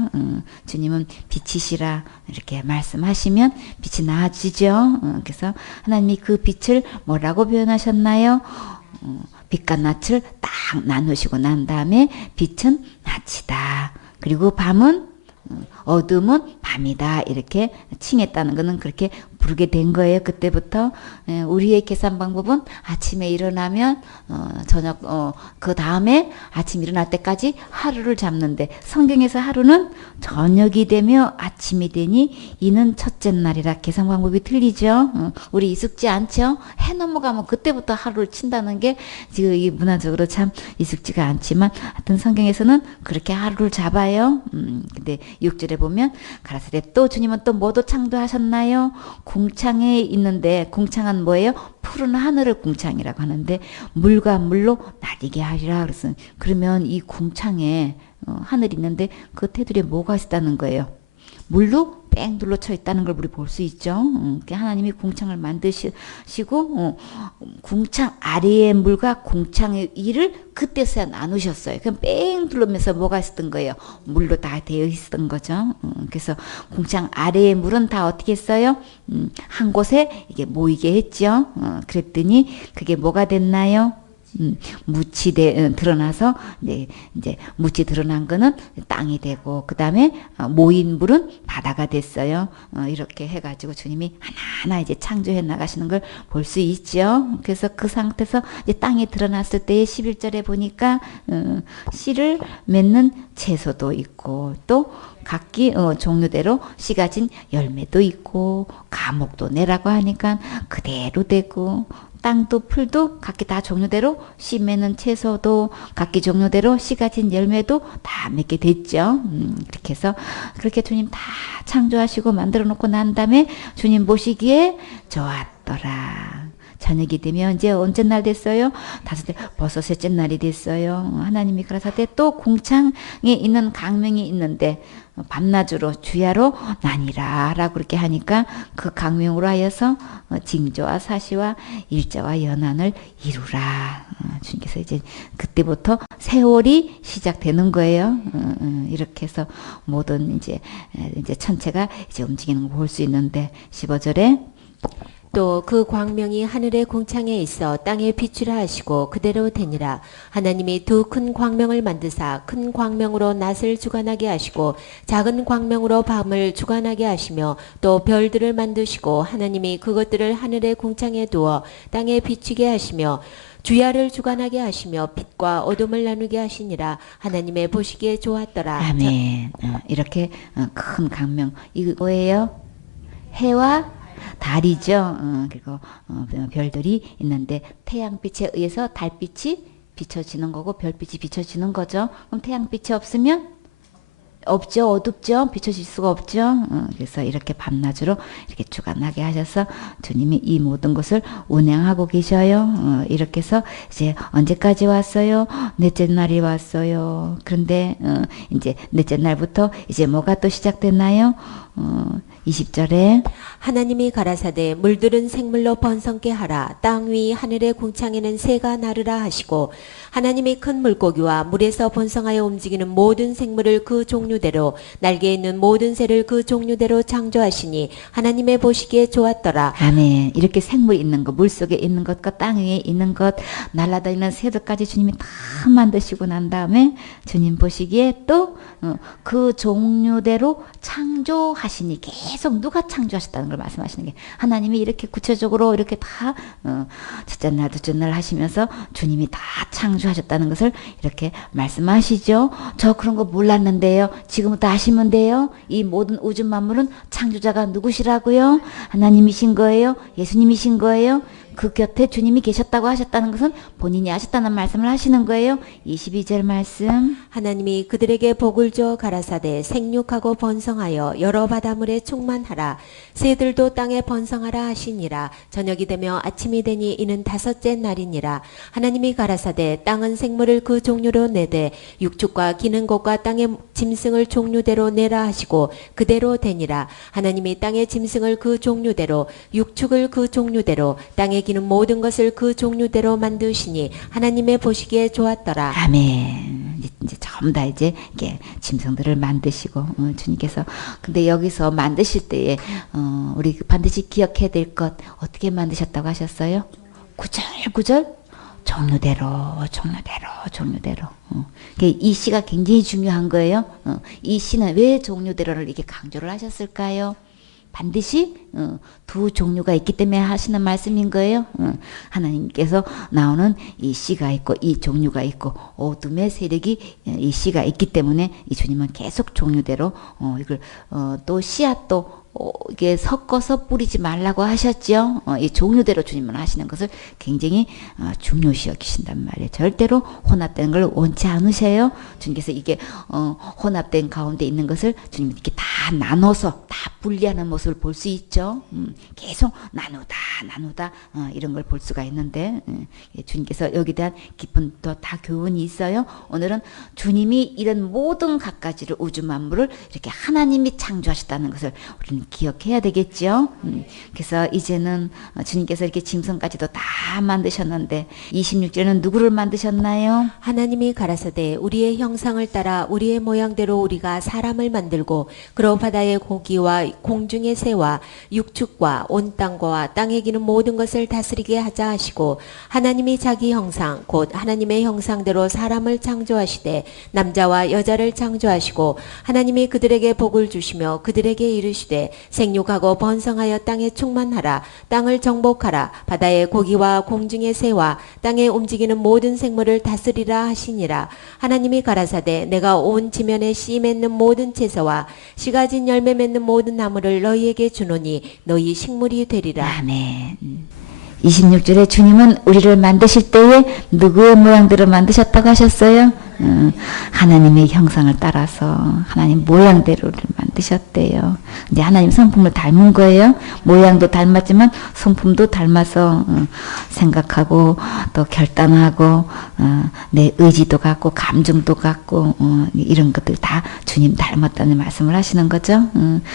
주님은 빛이시라 이렇게 말씀하시면 빛이 나아지죠. 그래서 하나님이 그 빛을 뭐라고 표현하셨나요? 빛과 낯을 딱 나누시고 난 다음에 빛은 낯이다. 그리고 밤은 어둠은 밤이다 이렇게 칭했다는 것은 그렇게 부르게 된 거예요. 그때부터 우리의 계산 방법은 아침에 일어나면 저녁 그 다음에 아침 일어날 때까지 하루를 잡는데 성경에서 하루는 저녁이 되며 아침이 되니 이는 첫째 날이라 계산 방법이 틀리죠. 우리 익숙지 않죠. 해 넘어가면 그때부터 하루를 친다는 게 지금 이 문화적으로 참 익숙지가 않지만 하여튼 성경에서는 그렇게 하루를 잡아요. 근데 6절에 보면 가라사대 또 주님은 또 뭐도 창조하셨나요? 궁창에 있는데 궁창은 뭐예요? 푸른 하늘을 궁창이라고 하는데 물과 물로 나뉘게 하리라 그랬어요. 그러면 이 궁창에 하늘이 있는데 그 테두리에 뭐가 있다는 거예요? 물로 뺑 둘러쳐 있다는 걸 우리 볼 수 있죠. 하나님이 궁창을 만드시고 궁창 아래의 물과 궁창의 위를 그때서야 나누셨어요. 그럼 뺑 둘러면서 뭐가 있었던 거예요? 물로 다 되어 있었던 거죠. 그래서 궁창 아래의 물은 다 어떻게 했어요? 한 곳에 이게 모이게 했죠. 그랬더니 그게 뭐가 됐나요? 묻이 드러나서 이제 묻이 드러난 거는 땅이 되고 그 다음에 모인 물은 바다가 됐어요. 이렇게 해가지고 주님이 하나하나 이제 창조해 나가시는 걸 볼 수 있죠. 그래서 그 상태에서 이제 땅이 드러났을 때에 11절에 보니까 씨를 맺는 채소도 있고 또 각기 종류대로 씨 가진 열매도 있고 과목도 내라고 하니까 그대로 되고 땅도 풀도 각기 다 종류대로 씨 맺는 채소도 각기 종류대로 씨 가진 열매도 다 맺게 됐죠. 그렇게 해서 그렇게 주님 다 창조하시고 만들어 놓고 난 다음에 주님 보시기에 좋았더라. 저녁이 되면 이제 언제 날 됐어요? 벌써 셋째 날이 됐어요. 하나님이 가라사대 또 궁창에 있는 강명이 있는데 밤낮으로 주야로 나뉘라 라고 그렇게 하니까 그 강명으로 하여서 징조와 사시와 일자와 연한을 이루라. 주님께서 이제 그때부터 세월이 시작되는 거예요. 이렇게 해서 모든 이제 천체가 이제 움직이는 거 볼 수 있는데 15절에 또 그 광명이 하늘의 궁창에 있어 땅에 비추라 하시고 그대로 되니라. 하나님이 두 큰 광명을 만드사 큰 광명으로 낮을 주관하게 하시고 작은 광명으로 밤을 주관하게 하시며 또 별들을 만드시고 하나님이 그것들을 하늘의 궁창에 두어 땅에 비추게 하시며 주야를 주관하게 하시며 빛과 어둠을 나누게 하시니라. 하나님의 보시기에 좋았더라. 아멘. 이렇게 큰 강명 이거예요. 해와 달이죠. 그리고 별들이 있는데 태양빛에 의해서 달빛이 비춰지는 거고 별빛이 비춰지는 거죠. 그럼 태양빛이 없으면 없죠. 어둡죠. 비춰질 수가 없죠. 그래서 이렇게 밤낮으로 이렇게 주관하게 하셔서 주님이 이 모든 것을 운행하고 계셔요. 이렇게 해서 이제 언제까지 왔어요? 넷째 날이 왔어요. 그런데 이제 넷째 날부터 이제 뭐가 또 시작됐나요? 20절에 하나님이 가라사대 물들은 생물로 번성케 하라. 땅 위 하늘의 궁창에는 새가 나르라 하시고 하나님이 큰 물고기와 물에서 번성하여 움직이는 모든 생물을 그 종류대로 날개 있는 모든 새를 그 종류대로 창조하시니 하나님의 보시기에 좋았더라. 아멘. 이렇게 생물 있는 것, 물속에 있는 것과 땅 위에 있는 것, 날아다니는 새들까지 주님이 다 만드시고 난 다음에 주님 보시기에 또 그 종류대로 창조하시니 계속 누가 창조하셨다는 걸 말씀하시는 게 하나님이 이렇게 구체적으로 이렇게 다 첫째 날, 둘째 날 하시면서 주님이 다 창조하셨다는 것을 이렇게 말씀하시죠. 저 그런 거 몰랐는데요. 지금부터 아시면 돼요. 이 모든 우주 만물은 창조자가 누구시라고요? 하나님이신 거예요? 예수님이신 거예요? 그 곁에 주님이 계셨다고 하셨다는 것은 본인이 하셨다는 말씀을 하시는 거예요. 22절 말씀. 하나님이 그들에게 복을 주어 가라사대 생육하고 번성하여 여러 바다물에 충만하라. 새들도 땅에 번성하라 하시니라. 저녁이 되며 아침이 되니 이는 다섯째 날이니라. 하나님이 가라사대 땅은 생물을 그 종류로 내되 육축과 기는 것과 땅의 짐승을 종류대로 내라 하시고 그대로 되니라. 하나님이 땅의 짐승을 그 종류대로 육축을 그 종류대로 땅에 기는 모든 것을 그 종류대로 만드시니 하나님의 보시기에 좋았더라. 아멘. 이제 전부 다 이제 이렇게 짐승들을 만드시고 주님께서 근데 여기서 만드실 때에 우리 반드시 기억해야 될 것 어떻게 만드셨다고 하셨어요? 구절 종류대로. 이 시가 굉장히 중요한 거예요. 이 시는 왜 종류대로를 이렇게 강조를 하셨을까요? 반드시 두 종류가 있기 때문에 하시는 말씀인 거예요. 하나님께서 나오는 이 씨가 있고 이 종류가 있고 어둠의 세력이 이 씨가 있기 때문에 이 주님은 계속 종류대로 이걸 또 씨앗도 이게 섞어서 뿌리지 말라고 하셨죠. 이 종류대로 주님은 하시는 것을 굉장히 중요시 여기신단 말이에요. 절대로 혼합되는 걸 원치 않으셔요. 주님께서 이게 혼합된 가운데 있는 것을 주님이 이렇게 다 나눠서 다 분리하는 모습을 볼 수 있죠. 계속 나누다 이런 걸 볼 수가 있는데 주님께서 여기에 대한 깊은 또 다 교훈이 있어요. 오늘은 주님이 이런 모든 갖가지를 우주 만물을 이렇게 하나님이 창조하셨다는 것을 우리는 기억해야 되겠죠. 그래서 이제는 주님께서 이렇게 짐승까지도 다 만드셨는데 26절에는 누구를 만드셨나요? 하나님이 가라사대 우리의 형상을 따라 우리의 모양대로 우리가 사람을 만들고 그러 바다의 고기와 공중의 새와 육축과 온 땅과 땅에 기는 모든 것을 다스리게 하자 하시고 하나님이 자기 형상 곧 하나님의 형상대로 사람을 창조하시되 남자와 여자를 창조하시고 하나님이 그들에게 복을 주시며 그들에게 이르시되 생육하고 번성하여 땅에 충만하라. 땅을 정복하라. 바다의 고기와 공중의 새와 땅에 움직이는 모든 생물을 다스리라 하시니라. 하나님이 가라사대 내가 온 지면에 씨 맺는 모든 채소와 씨 가진 열매 맺는 모든 나무를 너희에게 주노니 너희 식물이 되리라. 아멘. 26절에 주님은 우리를 만드실 때에 누구의 모양대로 만드셨다고 하셨어요? 하나님의 형상을 따라서 하나님 모양대로를 만드셨대요. 이제 하나님 성품을 닮은 거예요. 모양도 닮았지만 성품도 닮아서 생각하고 또 결단하고 내 의지도 갖고 감정도 갖고 이런 것들 다 주님 닮았다는 말씀을 하시는 거죠.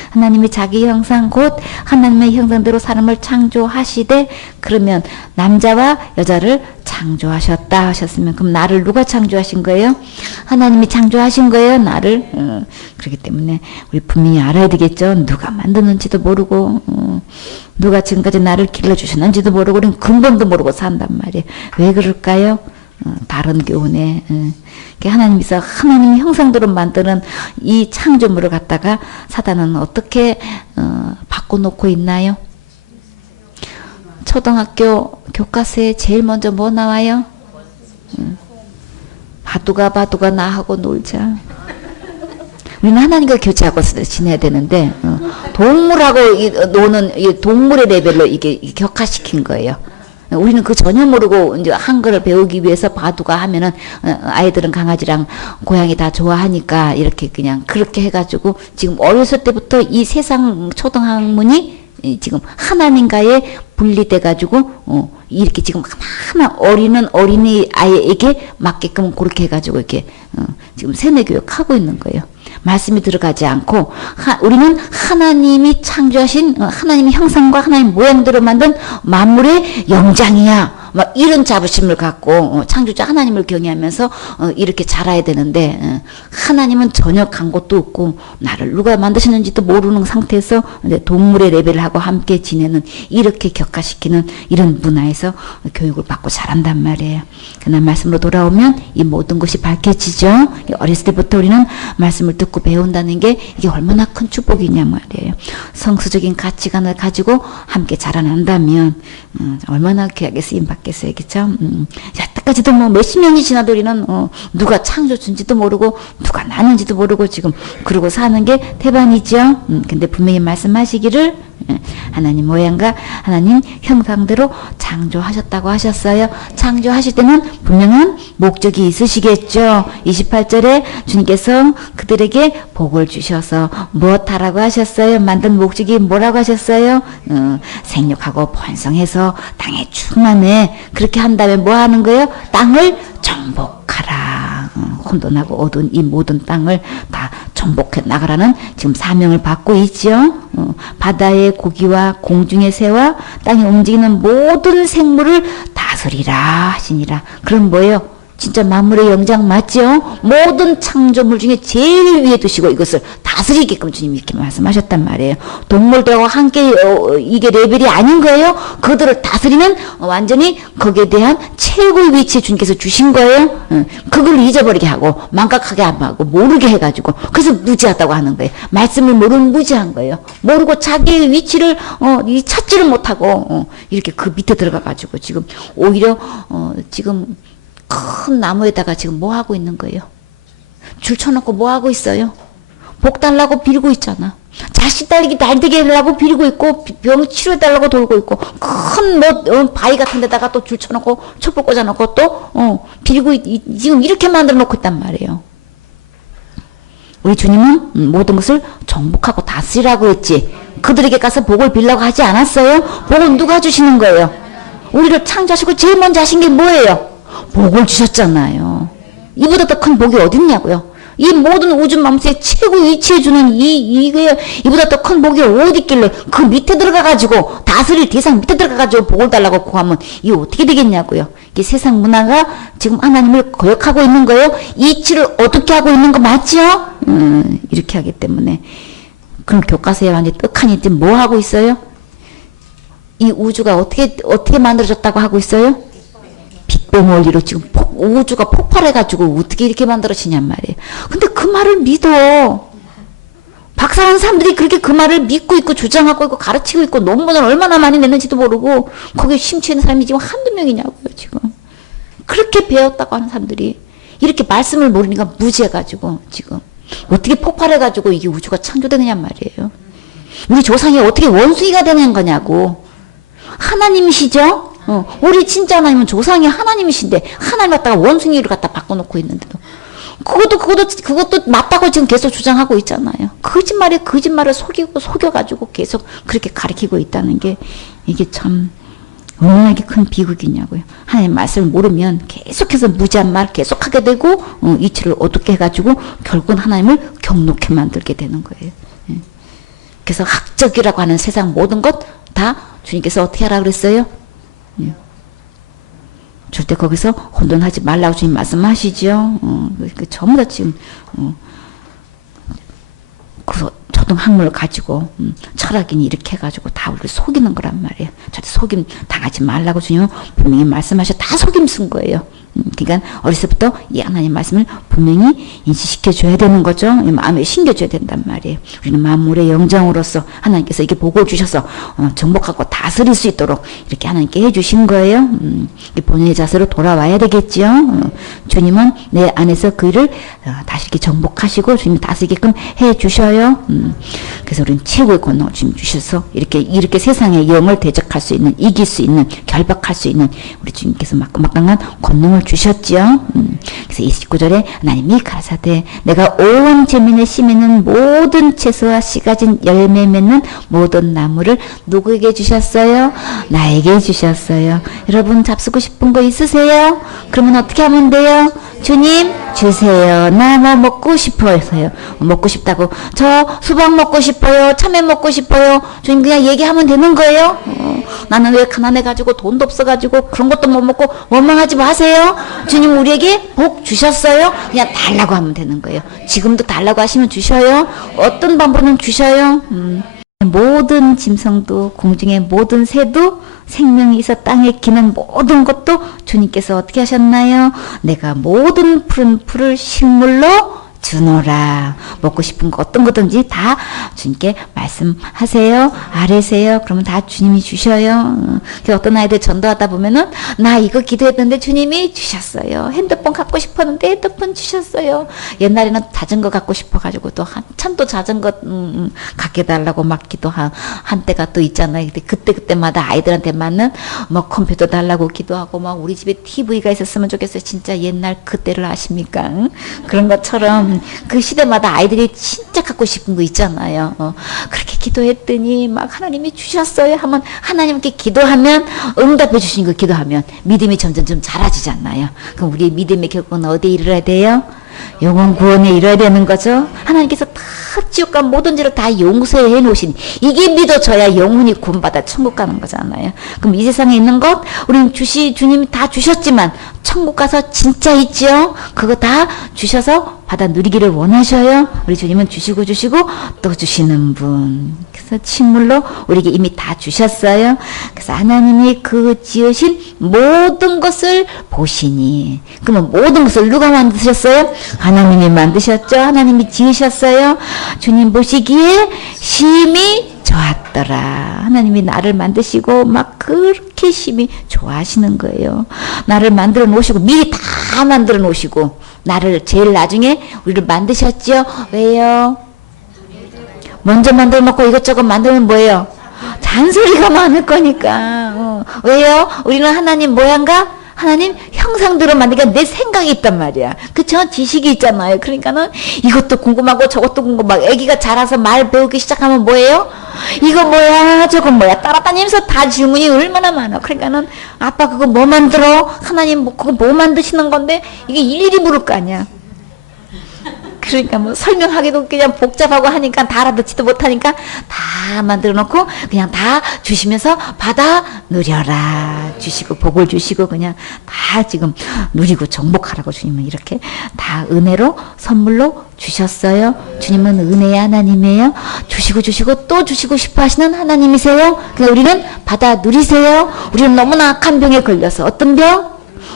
하나님이 자기 형상 곧 하나님의 형상대로 사람을 창조하시되 그러면 남자와 여자를 창조하셨다 하셨으면 그럼 나를 누가 창조하신 거예요? 하나님이 창조하신 거예요, 나를. 그렇기 때문에 우리 분명히 알아야 되겠죠. 누가 만드는지도 모르고 누가 지금까지 나를 길러주셨는지도 모르고 우리는 근본도 모르고 산단 말이에요. 왜 그럴까요? 다른 교훈에 하나님께서 하나님 형상대로 만드는 이 창조물을 갖다가 사단은 어떻게 바꿔놓고 있나요? 초등학교 교과서에 제일 먼저 뭐 나와요? 바둑아 나하고 놀자. 우리는 하나님과 교제하고 지내야 되는데 동물하고 노는 동물의 레벨로 이게 격화시킨 거예요. 우리는 그 전혀 모르고 이제 한글을 배우기 위해서 바둑아 하면은 아이들은 강아지랑 고양이 다 좋아하니까 이렇게 그냥 그렇게 해가지고 지금 어렸을 때부터 이 세상 초등학문이 지금 하나님과의 분리돼 가지고 이렇게 지금 하나 어린이 아이에게 맞게끔 그렇게 해가지고 이렇게 지금 세뇌 교육하고 있는 거예요. 말씀이 들어가지 않고 우리는 하나님이 창조하신 하나님의 형상과 하나님 모양대로 만든 만물의 영장이야. 막 이런 자부심을 갖고 창조자 하나님을 경외하면서 이렇게 자라야 되는데 하나님은 전혀 간 것도 없고 나를 누가 만드셨는지도 모르는 상태에서 동물의 레벨하고 함께 지내는 이렇게 격화시키는 이런 문화에서 교육을 받고 자란단 말이에요. 그러나 말씀으로 돌아오면 이 모든 것이 밝혀지죠. 어렸을 때부터 우리는 말씀을 듣고 배운다는 게 이게 얼마나 큰 축복이냐 말이에요. 성수적인 가치관을 가지고 함께 자라난다면 얼마나 귀하게 쓰임 받겠어요, 그렇죠? 여태까지도 뭐 몇십 년이 지나도 우리는 누가 창조준지도 모르고 누가 나는지도 모르고 지금 그러고 사는 게 태반이죠. 근데 분명히 말씀하시기를 하나님 모양과 하나님 형상대로 창조하셨다고 하셨어요. 창조하실 때는 분명한 목적이 있으시겠죠. 28절에 주님께서 그들에게 복을 주셔서 무엇하라고 하셨어요? 만든 목적이 뭐라고 하셨어요? 생육하고 번성해서 땅에 충만해. 그렇게 한 다음에 뭐 하는 거예요? 땅을 정복하라. 혼돈하고 어두운 이 모든 땅을 다 정복해 나가라는 지금 사명을 받고 있죠. 바다의 고기와 공중의 새와 땅에 움직이는 모든 생물을 다스리라 하시니라. 그럼 뭐예요? 진짜 만물의 영장 맞죠? 모든 창조물 중에 제일 위에 두시고 이것을 다스리게끔 주님이 이렇게 말씀하셨단 말이에요. 동물들하고 함께 이게 레벨이 아닌 거예요. 그들을 다스리는 완전히 거기에 대한 최고의 위치에 주님께서 주신 거예요. 그걸 잊어버리게 하고 망각하게 하고 모르게 해가지고 그래서 무지하다고 하는 거예요. 말씀을 모르는 무지한 거예요. 모르고 자기의 위치를 찾지를 못하고 이렇게 그 밑에 들어가가지고 지금 오히려 지금 큰 나무에다가 지금 뭐 하고 있는 거예요? 줄 쳐놓고 뭐 하고 있어요? 복 달라고 빌고 있잖아. 자식 딸기 날되게 하려고 빌고 있고 병 치료해달라고 돌고 있고 큰 뭐 바위 같은 데다가 또 줄 쳐놓고 촛불 꽂아놓고 또 빌고 지금 이렇게 만들어 놓고 있단 말이에요. 우리 주님은 모든 것을 정복하고 다스리라고 했지 그들에게 가서 복을 빌라고 하지 않았어요? 복은 누가 주시는 거예요? 우리를 창조하시고 제일 먼저 하신 게 뭐예요? 복을 주셨잖아요. 이보다 더 큰 복이 어딨냐고요. 이 모든 우주 만물에 최고 위치해 주는 이보다 더 큰 복이 어디 있길래 그 밑에 들어가가지고 다스릴 대상 밑에 들어가가지고 복을 달라고 구하면 이게 어떻게 되겠냐고요. 이게 세상 문화가 지금 하나님을 거역하고 있는 거예요. 이치를 어떻게 하고 있는 거 맞죠? 이렇게 하기 때문에 그럼 교과서에 완전히 떡하니 뭐 하고 있어요? 이 우주가 어떻게 만들어졌다고 하고 있어요? 빅뱅 원리로 지금 우주가 폭발해가지고 어떻게 이렇게 만들어지냔 말이에요. 근데 그 말을 믿어. 박사하는 사람들이 그렇게 그 말을 믿고 있고 주장하고 있고 가르치고 있고 논문을 얼마나 많이 냈는지도 모르고 거기에 심취하는 사람이 지금 한두 명이냐고요 지금. 그렇게 배웠다고 하는 사람들이 이렇게 말씀을 모르니까 무지해가지고 지금 어떻게 폭발해가지고 이게 우주가 창조되느냐 말이에요. 우리 조상이 어떻게 원숭이가 되는 거냐고. 하나님이시죠? 우리 진짜 하나님은 조상이 하나님이신데 하나님 갖다가 원숭이를 갖다 바꿔놓고 있는데도 그것도 맞다고 지금 계속 주장하고 있잖아요. 거짓말을 속여가지고 계속 그렇게 가르치고 있다는 게 이게 참 얼마나 큰 비극이냐고요. 하나님 말씀을 모르면 계속해서 무지한 말 계속하게 되고 이치를 어둡게 해가지고 결국은 하나님을 경록해 만들게 되는 거예요. 예. 그래서 학적이라고 하는 세상 모든 것 다 주님께서 어떻게 하라 그랬어요? 예. 절대 거기서 혼돈하지 말라고 주님 말씀하시죠. 전부 다 지금 그 초등학문을 가지고 철학인이 이렇게 해가지고 다 우리를 속이는 거란 말이에요. 절대 속임 당하지 말라고 주님은 분명히 말씀하셔. 다 속임 쓴 거예요. 그러니까 어렸을 때부터 이 하나님 말씀을 분명히 인식시켜 줘야 되는 거죠. 마음에 심겨줘야 된단 말이에요. 우리는 만물의 영장으로서 하나님께서 이렇게 복을 주셔서 정복하고 다스릴 수 있도록 이렇게 하나님께 해주신 거예요. 본인의 자세로 돌아와야 되겠죠. 주님은 내 안에서 그 일을 다시 이렇게 정복하시고 주님이 다스리게끔 해주셔요. 그래서 우리는 최고의 권능을 주님 주셔서 이렇게 세상의 영을 대적할 수 있는, 이길 수 있는, 결박할 수 있는 우리 주님께서 막강한 권능을 주셨지요. 그래서 29절에 하나님이 가라사대 내가 온 재민에 심는 모든 채소와 씨 가진 열매 맺는 모든 나무를 누구에게 주셨어요? 나에게 주셨어요. 여러분 잡수고 싶은 거 있으세요? 그러면 어떻게 하면 돼요? 주님 주세요. 나 뭐 먹고 싶어서요. 먹고 싶다고 저 수박 먹고 싶어요. 참외 먹고 싶어요. 주님 그냥 얘기하면 되는 거예요. 나는 왜 가난해가지고 돈도 없어가지고 그런 것도 못 먹고 원망하지 마세요. 주님 우리에게 복 주셨어요. 그냥 달라고 하면 되는 거예요. 지금도 달라고 하시면 주셔요. 어떤 방법은 주셔요. 모든 짐승도 공중의 모든 새도 생명이 있어 땅에 기는 모든 것도 주님께서 어떻게 하셨나요? 내가 모든 푸른 풀을 식물로 주노라. 먹고 싶은 거 어떤 거든지 다 주님께 말씀하세요. 아뢰세요. 그러면 다 주님이 주셔요. 어떤 아이들 전도하다 보면은 나 이거 기도했는데 주님이 주셨어요. 핸드폰 갖고 싶었는데 핸드폰 주셨어요. 옛날에는 자전거 갖고 싶어가지고 또 한참 또 자전거 갖게 달라고 막 기도한 때가 또 있잖아요. 근데 그때마다 아이들한테 맞는 뭐 컴퓨터 달라고 기도하고 막 우리 집에 TV가 있었으면 좋겠어요. 진짜 옛날 그때를 아십니까? 그런 것처럼 그 시대마다 아이들이 진짜 갖고 싶은 거 있잖아요. 그렇게 기도했더니 막 하나님이 주셨어요 하면 하나님께 기도하면 응답해 주신 거 기도하면 믿음이 점점 좀 자라지잖아요. 그럼 우리의 믿음의 결국은 어디에 이르러야 돼요? 영혼 구원에 이뤄야 되는 거죠. 하나님께서 다 지옥과 모든 죄를 다 용서해 놓으신 이게 믿어져야 영혼이 구원받아 천국 가는 거잖아요. 그럼 이 세상에 있는 것 우리는 주님이 다 주셨지만 천국 가서 진짜 있죠. 그거 다 주셔서 받아 누리기를 원하셔요. 우리 주님은 주시고 또 주시는 분. 그래서 식물로 우리에게 이미 다 주셨어요. 그래서 하나님이 그 지으신 모든 것을 보시니 그러면 모든 것을 누가 만드셨어요? 하나님이 만드셨죠. 하나님이 지으셨어요. 주님 보시기에 심히 좋았더라. 하나님이 나를 만드시고 막 그렇게 심히 좋아하시는 거예요. 나를 만들어 놓으시고 미리 다 만들어 놓으시고 나를 제일 나중에 우리를 만드셨죠. 왜요? 먼저 만들어 놓고 이것저것 만들면 뭐예요? 잔소리가 많을 거니까. 왜요? 우리는 하나님 모양과 하나님 형상대로 만드니까 내 생각이 있단 말이야. 그쵸? 지식이 있잖아요. 그러니까는 이것도 궁금하고 저것도 궁금하고 애기가 자라서 말 배우기 시작하면 뭐예요? 이거 뭐야? 저거 뭐야? 따라다니면서 다 질문이 얼마나 많아. 그러니까는 아빠 그거 뭐 만들어? 하나님 그거 뭐 만드시는 건데? 이게 일일이 물을 거 아니야. 그러니까 뭐 설명하기도 그냥 복잡하고 하니까 다 알아듣지도 못하니까 다 만들어 놓고 그냥 다 주시면서 받아 누려라 주시고 복을 주시고 그냥 다 지금 누리고 정복하라고 주님은 이렇게 다 은혜로 선물로 주셨어요. 주님은 은혜의 하나님이에요. 주시고 또 주시고 싶어 하시는 하나님이세요. 그냥 우리는 받아 누리세요. 우리는 너무나 악한 병에 걸려서 어떤 병?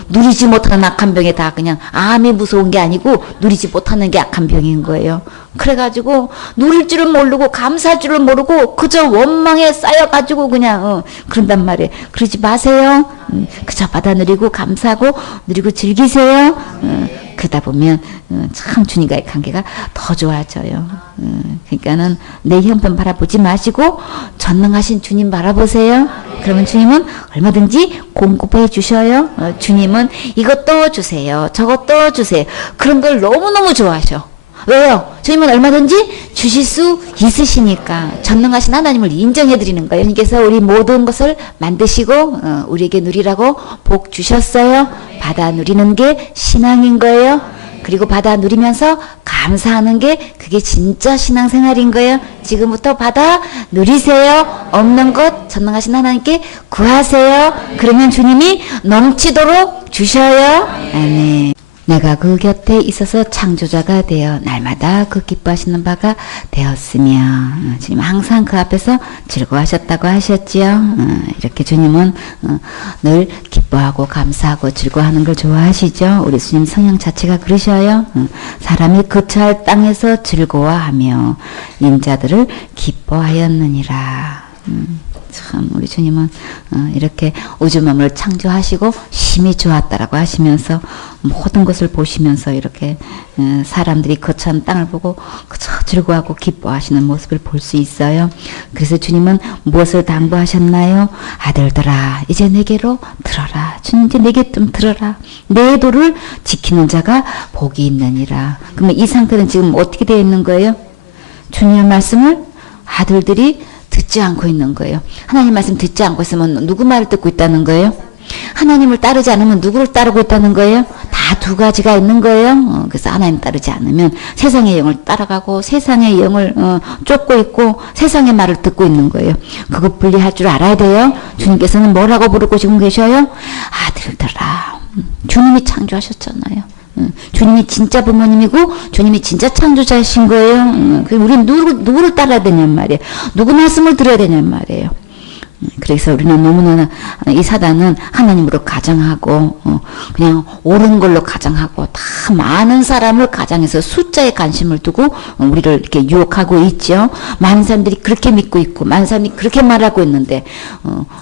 누리지 못하는 악한 병에 다 그냥 암이 무서운 게 아니고 누리지 못하는 게 악한 병인 거예요. 그래가지고 누릴 줄은 모르고 감사할 줄은 모르고 그저 원망에 쌓여가지고 그냥 그런단 말이에요. 그러지 마세요. 그저 받아 누리고 감사하고 누리고 즐기세요. 그러다 보면 참 주님과의 관계가 더 좋아져요. 그러니까는 내 형편 바라보지 마시고 전능하신 주님 바라보세요. 그러면 주님은 얼마든지 공급해 주셔요. 주님은 이것도 주세요. 저것도 주세요. 그런 걸 너무너무 좋아하셔. 왜요? 주님은 얼마든지 주실 수 있으시니까 전능하신 하나님을 인정해 드리는 거예요. 주님께서 우리 모든 것을 만드시고 우리에게 누리라고 복 주셨어요. 받아 누리는 게 신앙인 거예요. 그리고 받아 누리면서 감사하는 게 그게 진짜 신앙생활인 거예요. 지금부터 받아 누리세요. 없는 것 전능하신 하나님께 구하세요. 그러면 주님이 넘치도록 주셔요. 아멘. 내가 그 곁에 있어서 창조자가 되어 날마다 그 기뻐하시는 바가 되었으며 주님 항상 그 앞에서 즐거워하셨다고 하셨지요. 이렇게 주님은 늘 기뻐하고 감사하고 즐거워하는 걸 좋아하시죠. 우리 주님 성향 자체가 그러셔요. 사람이 거처할 땅에서 즐거워하며 인자들을 기뻐하였느니라. 참 우리 주님은 이렇게 우주 만물을 창조하시고 심히 좋았다라고 하시면서 모든 것을 보시면서 이렇게 사람들이 거처한 땅을 보고 그저 즐거워하고 기뻐하시는 모습을 볼 수 있어요. 그래서 주님은 무엇을 당부하셨나요? 아들들아 이제 내게로 들어라. 주님 이제 내게 좀 들어라. 내 도를 지키는 자가 복이 있느니라. 그러면 이 상태는 지금 어떻게 되어 있는 거예요? 주님의 말씀을 아들들이 듣지 않고 있는 거예요. 하나님 말씀 듣지 않고 있으면 누구 말을 듣고 있다는 거예요? 하나님을 따르지 않으면 누구를 따르고 있다는 거예요? 다 두 가지가 있는 거예요. 그래서 하나님 따르지 않으면 세상의 영을 따라가고 세상의 영을 쫓고 있고 세상의 말을 듣고 있는 거예요. 그거 분리할 줄 알아야 돼요. 주님께서는 뭐라고 부르고 지금 계셔요? 아들들아. 주님이 창조하셨잖아요. 주님이 진짜 부모님이고 주님이 진짜 창조자이신 거예요. 우리는 누구를 따라야 되냔 말이에요. 누구 말씀을 들어야 되냔 말이에요. 그래서 우리는 너무나 이 사단은 하나님으로 가정하고 그냥 옳은 걸로 가정하고 다 많은 사람을 가정해서 숫자에 관심을 두고 우리를 이렇게 유혹하고 있죠. 많은 사람들이 그렇게 믿고 있고 많은 사람이 그렇게 말하고 있는데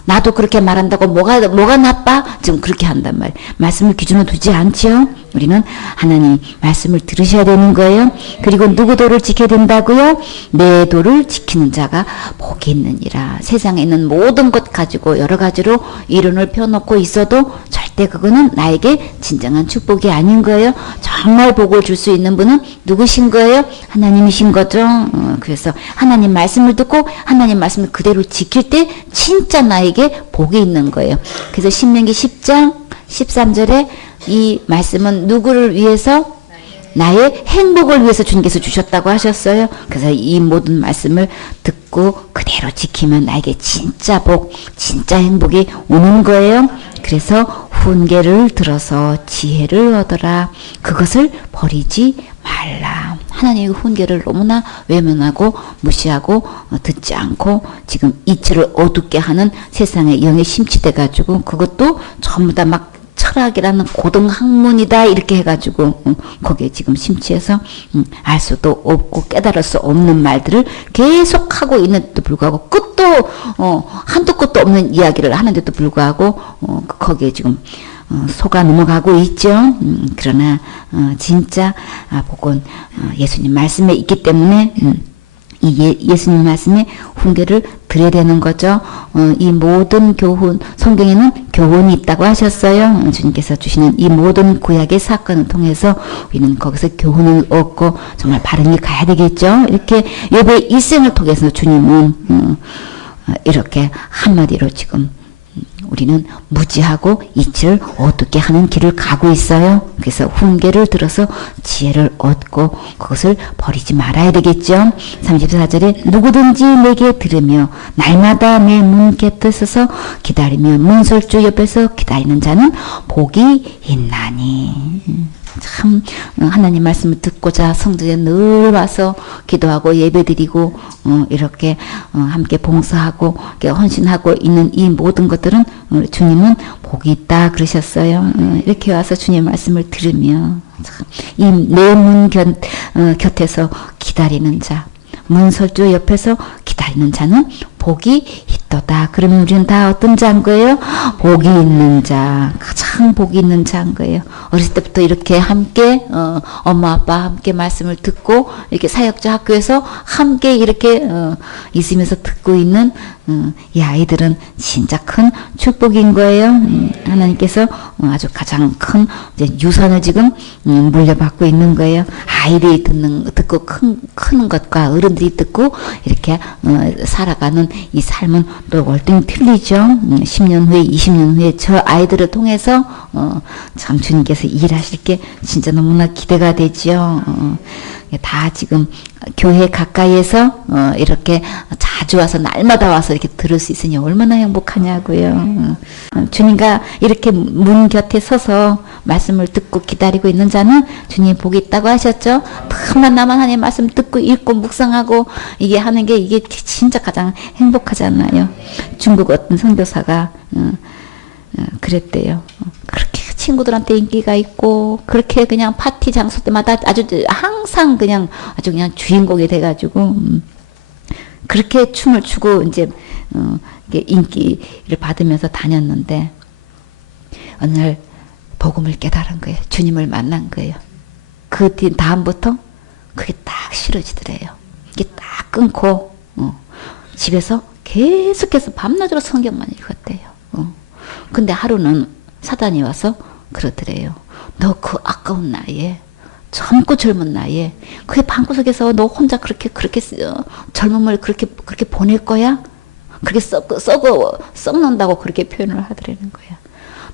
나도 그렇게 말한다고 뭐가 나빠? 지금 그렇게 한단 말이에요. 말씀을 기준으로 두지 않지요. 우리는 하나님 말씀을 들으셔야 되는 거예요. 그리고 누구 도를 지켜야 된다고요? 내 도를 지키는 자가 복이 있느니라. 세상에 있는 모든 것 가지고 여러 가지로 이론을 펴놓고 있어도 절대 그거는 나에게 진정한 축복이 아닌 거예요. 정말 복을 줄 수 있는 분은 누구신 거예요? 하나님이신 거죠. 그래서 하나님 말씀을 듣고 하나님 말씀을 그대로 지킬 때 진짜 나에게 복이 있는 거예요. 그래서 신명기 10장 13절에 이 말씀은 누구를 위해서? 나의 행복을 위해서 주님께서 주셨다고 하셨어요. 그래서 이 모든 말씀을 듣고 그대로 지키면 나에게 진짜 복, 진짜 행복이 오는 거예요. 그래서 훈계를 들어서 지혜를 얻어라. 그것을 버리지 말라. 하나님의 훈계를 너무나 외면하고 무시하고 듣지 않고 지금 이치를 어둡게 하는 세상에 영에 심취돼 가지고 그것도 전부 다 막 철학이라는 고등학문이다 이렇게 해가지고 거기에 지금 심취해서 알 수도 없고 깨달을 수 없는 말들을 계속하고 있는데도 불구하고 끝도 한도 끝도 없는 이야기를 하는데도 불구하고 거기에 지금 속아 넘어가고 있죠. 그러나 진짜 복은 예수님 말씀에 있기 때문에 이 예수님 말씀에 훈계를 드려야 되는 거죠. 이 모든 교훈, 성경에는 교훈이 있다고 하셨어요. 주님께서 주시는 이 모든 구약의 사건을 통해서 우리는 거기서 교훈을 얻고 정말 바른 길 가야 되겠죠. 이렇게 욥의 일생을 통해서 주님은 이렇게 한마디로 지금 우리는 무지하고 이치를 어둡게 하는 길을 가고 있어요. 그래서 훈계를 들어서 지혜를 얻고 그것을 버리지 말아야 되겠죠. 34절에 누구든지 내게 들으며 날마다 내 문 곁에 서서 기다리며 문설주 옆에서 기다리는 자는 복이 있나니. 참 하나님 말씀을 듣고자 성전에 늘 와서 기도하고 예배드리고 이렇게 함께 봉사하고 이렇게 헌신하고 있는 이 모든 것들은 주님은 복이 있다 그러셨어요. 이렇게 와서 주님 말씀을 들으며 이 내 문 곁에서 기다리는 자, 문설주 옆에서 기다리는 자는 복이 있다. 그리스도다. 그러면 우리는 다 어떤 자인 거예요? 복이 있는 자. 가장 복이 있는 자인 거예요. 어렸을 때부터 이렇게 함께 엄마 아빠 함께 말씀을 듣고 이렇게 사역자 학교에서 함께 이렇게 있으면서 듣고 있는 이 아이들은 진짜 큰 축복인 거예요. 하나님께서 아주 가장 큰 이제 유산을 지금 물려받고 있는 거예요. 아이들이 듣고 크는 것과 어른들이 듣고 이렇게 살아가는 이 삶은 또 월등히 틀리죠. 10년 후에 20년 후에 저 아이들을 통해서 참 주님께서 일하실 게 진짜 너무나 기대가 되죠. 다 지금 교회 가까이에서 이렇게 자주 와서 날마다 와서 이렇게 들을 수 있으니 얼마나 행복하냐고요. 주님과 이렇게 문 곁에 서서 말씀을 듣고 기다리고 있는 자는 주님 복이 있다고 하셨죠. 틈만 나만 하나님 말씀 듣고 읽고 묵상하고 이게 하는 게 이게 진짜 가장 행복하잖아요. 중국 어떤 선교사가 그랬대요. 그렇게 친구들한테 인기가 있고 그렇게 그냥 파티 장소 때마다 아주 항상 그냥 아주 그냥 주인공이 돼가지고 그렇게 춤을 추고 이제 인기를 받으면서 다녔는데 어느 날 복음을 깨달은 거예요. 주님을 만난 거예요. 그 뒤 다음부터 그게 딱 싫어지더래요. 이게 딱 끊고 집에서 계속해서 밤낮으로 성경만 읽었대요. 근데 하루는 사단이 와서 그러더래요. 너 그 아까운 나이에 젊고 젊은 나이에 그 방구석에서 너 혼자 그렇게 젊음을 그렇게 보낼 거야? 그렇게 썩는다고 그렇게 표현을 하더라는 거야.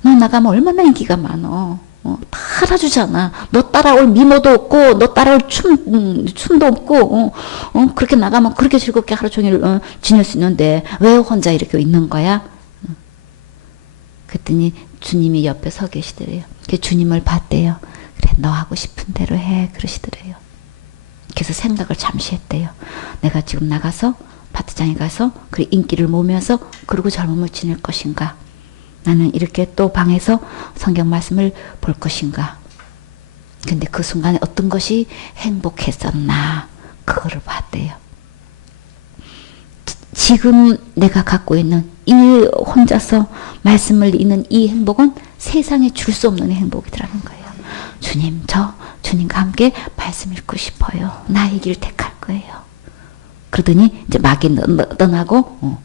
너 나가면 얼마나 인기가 많어. 다 알아주잖아. 너 따라올 미모도 없고 너 따라올 춤도 없고 그렇게 나가면 그렇게 즐겁게 하루 종일 지낼 수 있는데 왜 혼자 이렇게 있는 거야? 그랬더니 주님이 옆에 서 계시더래요. 주님을 봤대요. 그래 너 하고 싶은 대로 해 그러시더래요. 그래서 생각을 잠시 했대요. 내가 지금 나가서 파트장에 가서 그 인기를 모으면서 그러고 젊음을 지낼 것인가? 나는 이렇게 또 방에서 성경 말씀을 볼 것인가? 근데 그 순간에 어떤 것이 행복했었나? 그거를 봤대요. 지금 내가 갖고 있는 이 혼자서 말씀을 읽는 이 행복은 세상에 줄 수 없는 행복이라는 거예요. 주님, 저 주님과 함께 말씀 읽고 싶어요. 나의 길 택할 거예요. 그러더니 이제 마귀 떠나고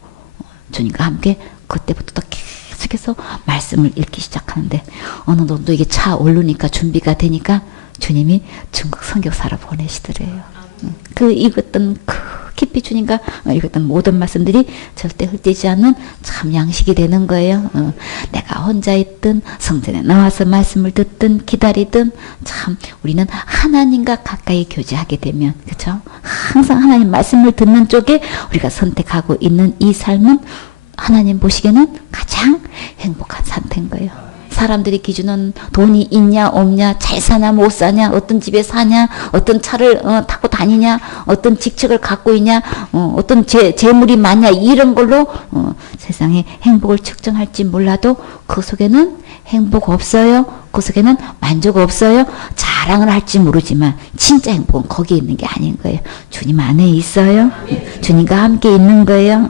주님과 함께 그때부터 또 계속해서 말씀을 읽기 시작하는데 어느 정도 이게 차 오르니까 준비가 되니까 주님이 중국 선교사로 보내시더래요. 그 읽었던 깊이 주님과 읽었던 모든 말씀들이 절대 헛되지 않는 참 양식이 되는 거예요. 내가 혼자 있든 성전에 나와서 말씀을 듣든 기다리든 참 우리는 하나님과 가까이 교제하게 되면 그렇죠? 항상 하나님 말씀을 듣는 쪽에 우리가 선택하고 있는 이 삶은 하나님 보시기에는 가장 행복한 상태인 거예요. 사람들의 기준은 돈이 있냐 없냐, 잘 사냐 못 사냐, 어떤 집에 사냐, 어떤 차를 타고 다니냐, 어떤 직책을 갖고 있냐, 어떤 재물이 많냐, 이런 걸로 세상에 행복을 측정할지 몰라도 그 속에는 행복 없어요. 그 속에는 만족 없어요. 자랑을 할지 모르지만 진짜 행복은 거기에 있는 게 아닌 거예요. 주님 안에 있어요. 주님과 함께 있는 거예요.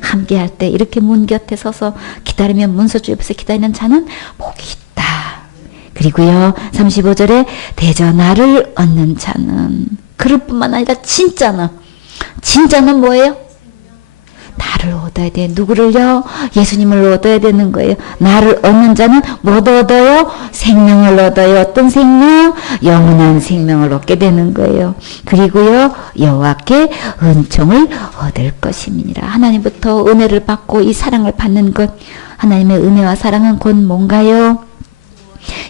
함께 할 때 이렇게 문 곁에 서서 기다리면 문서주 옆에서 기다리는 자는 복이 있다. 그리고요 35절에 대저 나를 얻는 자는 그럴 뿐만 아니라 진짜는 뭐예요? 나를 얻어야 돼. 누구를요? 예수님을 얻어야 되는 거예요. 나를 얻는 자는 뭐 얻어요? 생명을 얻어요. 어떤 생명? 영원한 생명을 얻게 되는 거예요. 그리고요 여호와께 은총을 얻을 것임이니라. 하나님부터 은혜를 받고 이 사랑을 받는 것. 하나님의 은혜와 사랑은 곧 뭔가요?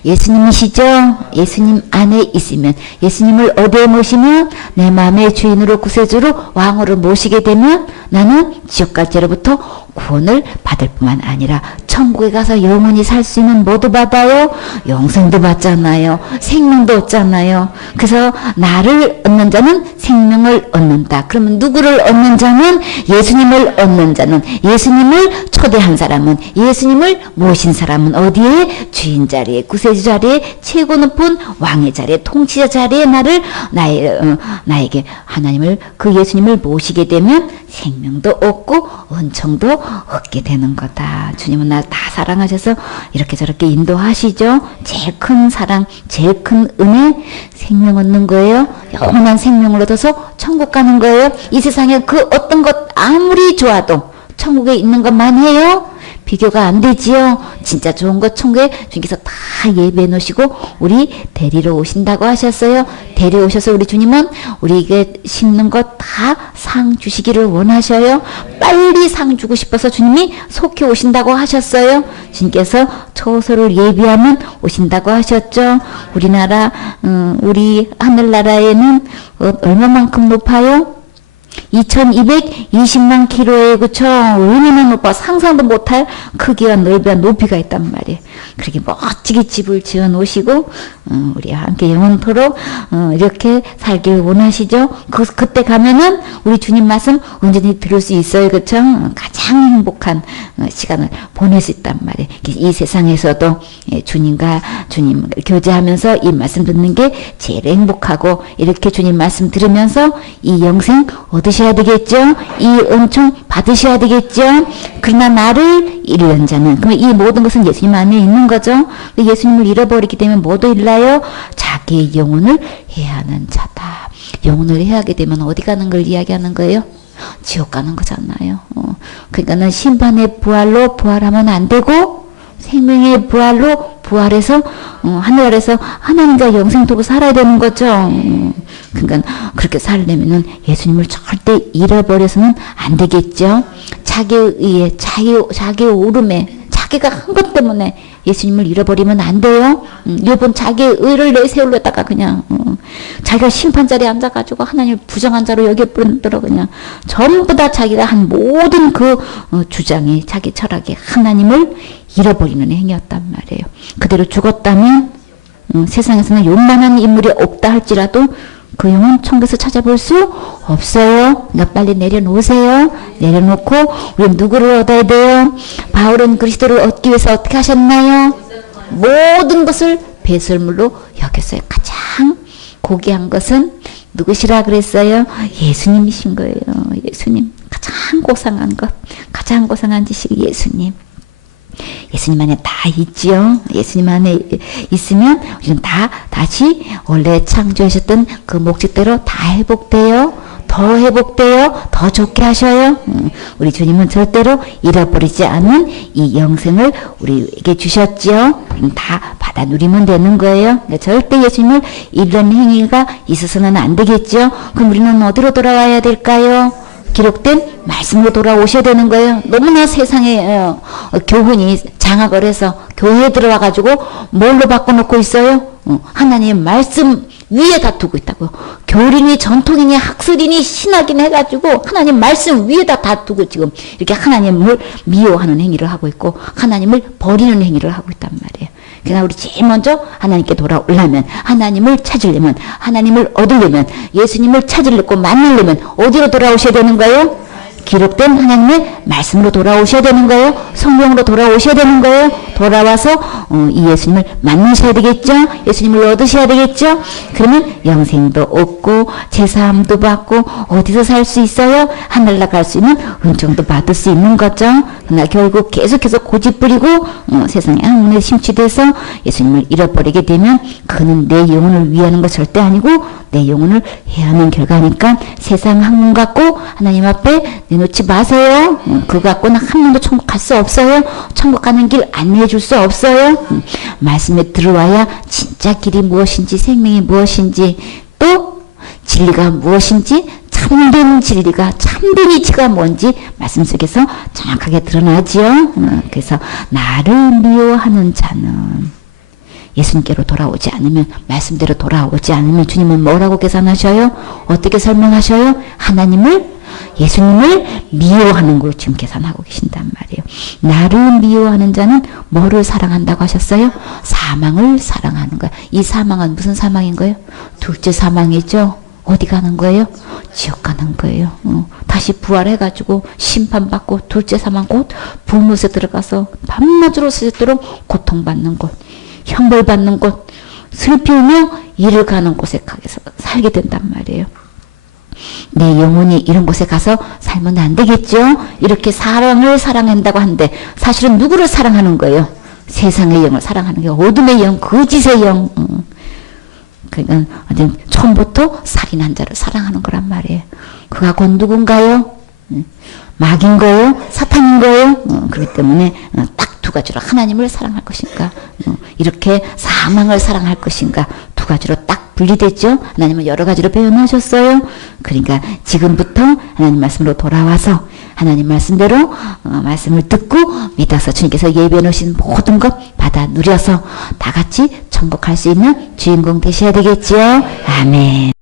예수님이시죠? 예수님 안에 있으면, 예수님을 어디에 모시면, 내 마음의 주인으로 구세주로 왕으로 모시게 되면 나는 지옥갈죄로부터 구원을 받을 뿐만 아니라 천국에 가서 영원히 살 수 있는 뭐도 받아요? 영생도 받잖아요. 생명도 얻잖아요. 그래서 나를 얻는 자는 생명을 얻는다. 그러면 누구를 얻는 자는? 예수님을 얻는 자는, 예수님을 초대한 사람은, 예수님을 모신 사람은 어디에? 주인 자리에, 구세주 자리에, 최고 높은 왕의 자리에, 통치자 자리에 나에게 하나님을, 그 예수님을 모시게 되면 생명도 얻고 은총도 얻게 되는 거다. 주님은 나 다 사랑하셔서 이렇게 저렇게 인도하시죠. 제일 큰 사랑, 제일 큰 은혜, 생명 얻는 거예요. 영원한 생명을 얻어서 천국 가는 거예요. 이 세상에 그 어떤 것 아무리 좋아도 천국에 있는 것만 해요. 비교가 안 되지요. 진짜 좋은 것 천국에 주님께서 다 예배해 놓으시고 우리 데리러 오신다고 하셨어요. 데려오셔서 우리 주님은 우리에게 심는 것 다 상 주시기를 원하셔요. 빨리 상 주고 싶어서 주님이 속히 오신다고 하셨어요. 주님께서 처소를 예비하면 오신다고 하셨죠. 우리나라 우리 하늘나라에는 얼마만큼 높아요? 2220만 킬로에 그쵸? 얼마나 높아 상상도 못할 크기와 넓이와 높이가 있단 말이에요. 그렇게 멋지게 집을 지어 놓으시고 우리와 함께 영원토록 이렇게 살길 원하시죠. 그때 가면은 우리 주님 말씀 온전히 들을 수 있어요. 그쵸? 가장 행복한 시간을 보낼 수 있단 말이에요. 이 세상에서도 주님과 주님 교제하면서 이 말씀 듣는 게 제일 행복하고 이렇게 주님 말씀 들으면서 이 영생 얻으셔야 되겠죠. 이 은총 받으셔야 되겠죠. 그러나 나를 잃는 자는, 그러면 이 모든 것은 예수님 안에 있는 거죠. 예수님을 잃어버리기 때문에 뭐도 잃나요? 자기의 영혼을 해하는 자다. 영혼을 해하게 되면 어디 가는 걸 이야기하는 거예요? 지옥 가는 거잖아요. 그러니까는 심판의 부활로 부활하면 안 되고 생명의 부활로 부활해서 하늘 아래서 하나님과 영생토록 살아야 되는 거죠. 그러니까 그렇게 살려면은 예수님을 절대 잃어버려서는 안 되겠죠. 자기의 의에, 자기의 오름에, 자기가 한 것 때문에 예수님을 잃어버리면 안 돼요. 요번 자기의 의를 내세우려다가 그냥 자기가 심판 자리에 앉아가지고 하나님을 부정한 자로 여겨버리더라. 그냥 전부 다 자기가 한 모든 그 주장이 자기 철학이 하나님을 잃어버리는 행위였단 말이에요. 그대로 죽었다면 세상에서는 요만한 인물이 없다 할지라도 그 영혼 천국에서 찾아볼 수 없어요. 그러니까 빨리 내려놓으세요. 내려놓고 우리는 누구를 얻어야 돼요? 바울은 그리스도를 얻기 위해서 어떻게 하셨나요? 모든 것을 배설물로 여겼어요. 가장 고귀한 것은 누구시라 그랬어요? 예수님이신 거예요. 예수님. 가장 고상한 것, 가장 고상한 지식이 예수님. 예수님 안에 다 있지요. 예수님 안에 있으면 우리는 다 다시 원래 창조하셨던 그 목적대로 다 회복돼요. 더 회복돼요. 더 좋게 하셔요. 우리 주님은 절대로 잃어버리지 않은 이 영생을 우리에게 주셨지요. 다 받아 누리면 되는 거예요. 절대 예수님을 잃는 행위가 있어서는 안 되겠죠. 그럼 우리는 어디로 돌아와야 될까요? 기록된 말씀으로 돌아오셔야 되는 거예요. 너무나 세상에 교훈이 장악을 해서 교회에 들어와가지고 뭘로 바꿔놓고 있어요? 하나님의 말씀 위에다 두고 있다고요. 교리니 전통이니 학술이니 신학이니 해가지고 하나님 말씀 위에다 다 두고 지금 이렇게 하나님을 미워하는 행위를 하고 있고 하나님을 버리는 행위를 하고 있단 말이에요. 그러나 우리 제일 먼저 하나님께 돌아오려면, 하나님을 찾으려면, 하나님을 얻으려면, 예수님을 찾으려고 만나려면 어디로 돌아오셔야 되는 거예요? 기록된 하나님의 말씀으로 돌아오셔야 되는 거예요. 성령으로 돌아오셔야 되는 거예요. 돌아와서 이 예수님을 만나셔야 되겠죠. 예수님을 얻으셔야 되겠죠. 그러면 영생도 얻고 제사함도 받고 어디서 살 수 있어요? 하늘 나갈 수 있는 은총도 받을 수 있는 거죠. 그러나 결국 계속해서 고집부리고 세상에 학문에 심취돼서 예수님을 잃어버리게 되면 그는 내 영혼을 위하는 것 절대 아니고 내 영혼을 해하는 결과니까 세상 학문 갖고 하나님 앞에 내놓지 마세요. 그거 갖고는 한 번도 천국 갈 수 없어요. 천국 가는 길 안내해 줄 수 없어요. 말씀에 들어와야 진짜 길이 무엇인지 생명이 무엇인지 또 진리가 무엇인지 참된 진리가 참된 이치가 뭔지 말씀 속에서 정확하게 드러나지요. 그래서 나를 미워하는 자는 예수님께로 돌아오지 않으면 말씀대로 돌아오지 않으면 주님은 뭐라고 계산하셔요? 어떻게 설명하셔요? 하나님을 예수님을 미워하는 걸 지금 계산하고 계신단 말이에요. 나를 미워하는 자는 뭐를 사랑한다고 하셨어요? 사망을 사랑하는 거야. 이 사망은 무슨 사망인 거예요? 둘째 사망이죠. 어디 가는 거예요? 지옥 가는 거예요. 다시 부활해가지고 심판받고 둘째 사망 곧 불못에 들어가서 밤낮으로 쓰도록 고통받는 곳, 형벌받는 곳, 슬피 울며 이를 가는 곳에 가서 살게 된단 말이에요. 내 영혼이 이런 곳에 가서 살면 안 되겠죠? 이렇게 사랑을 사랑한다고 하는데 사실은 누구를 사랑하는 거예요? 세상의 영을 사랑하는 게 어둠의 영, 거짓의 영. 그러니까 처음부터 살인한 자를 사랑하는 거란 말이에요. 그가 곧 누군가요? 마귀인 거예요? 사탄인 거예요? 그렇기 때문에 딱 두 가지로 하나님을 사랑할 것인가, 이렇게 사망을 사랑할 것인가, 두 가지로 딱 분리됐죠. 하나님은 여러 가지로 표현하셨어요. 그러니까 지금부터 하나님 말씀으로 돌아와서 하나님 말씀대로 말씀을 듣고 믿어서 주님께서 예비해 놓으신 모든 것 받아 누려서 다 같이 천국 갈 수 있는 주인공 되셔야 되겠지요. 아멘.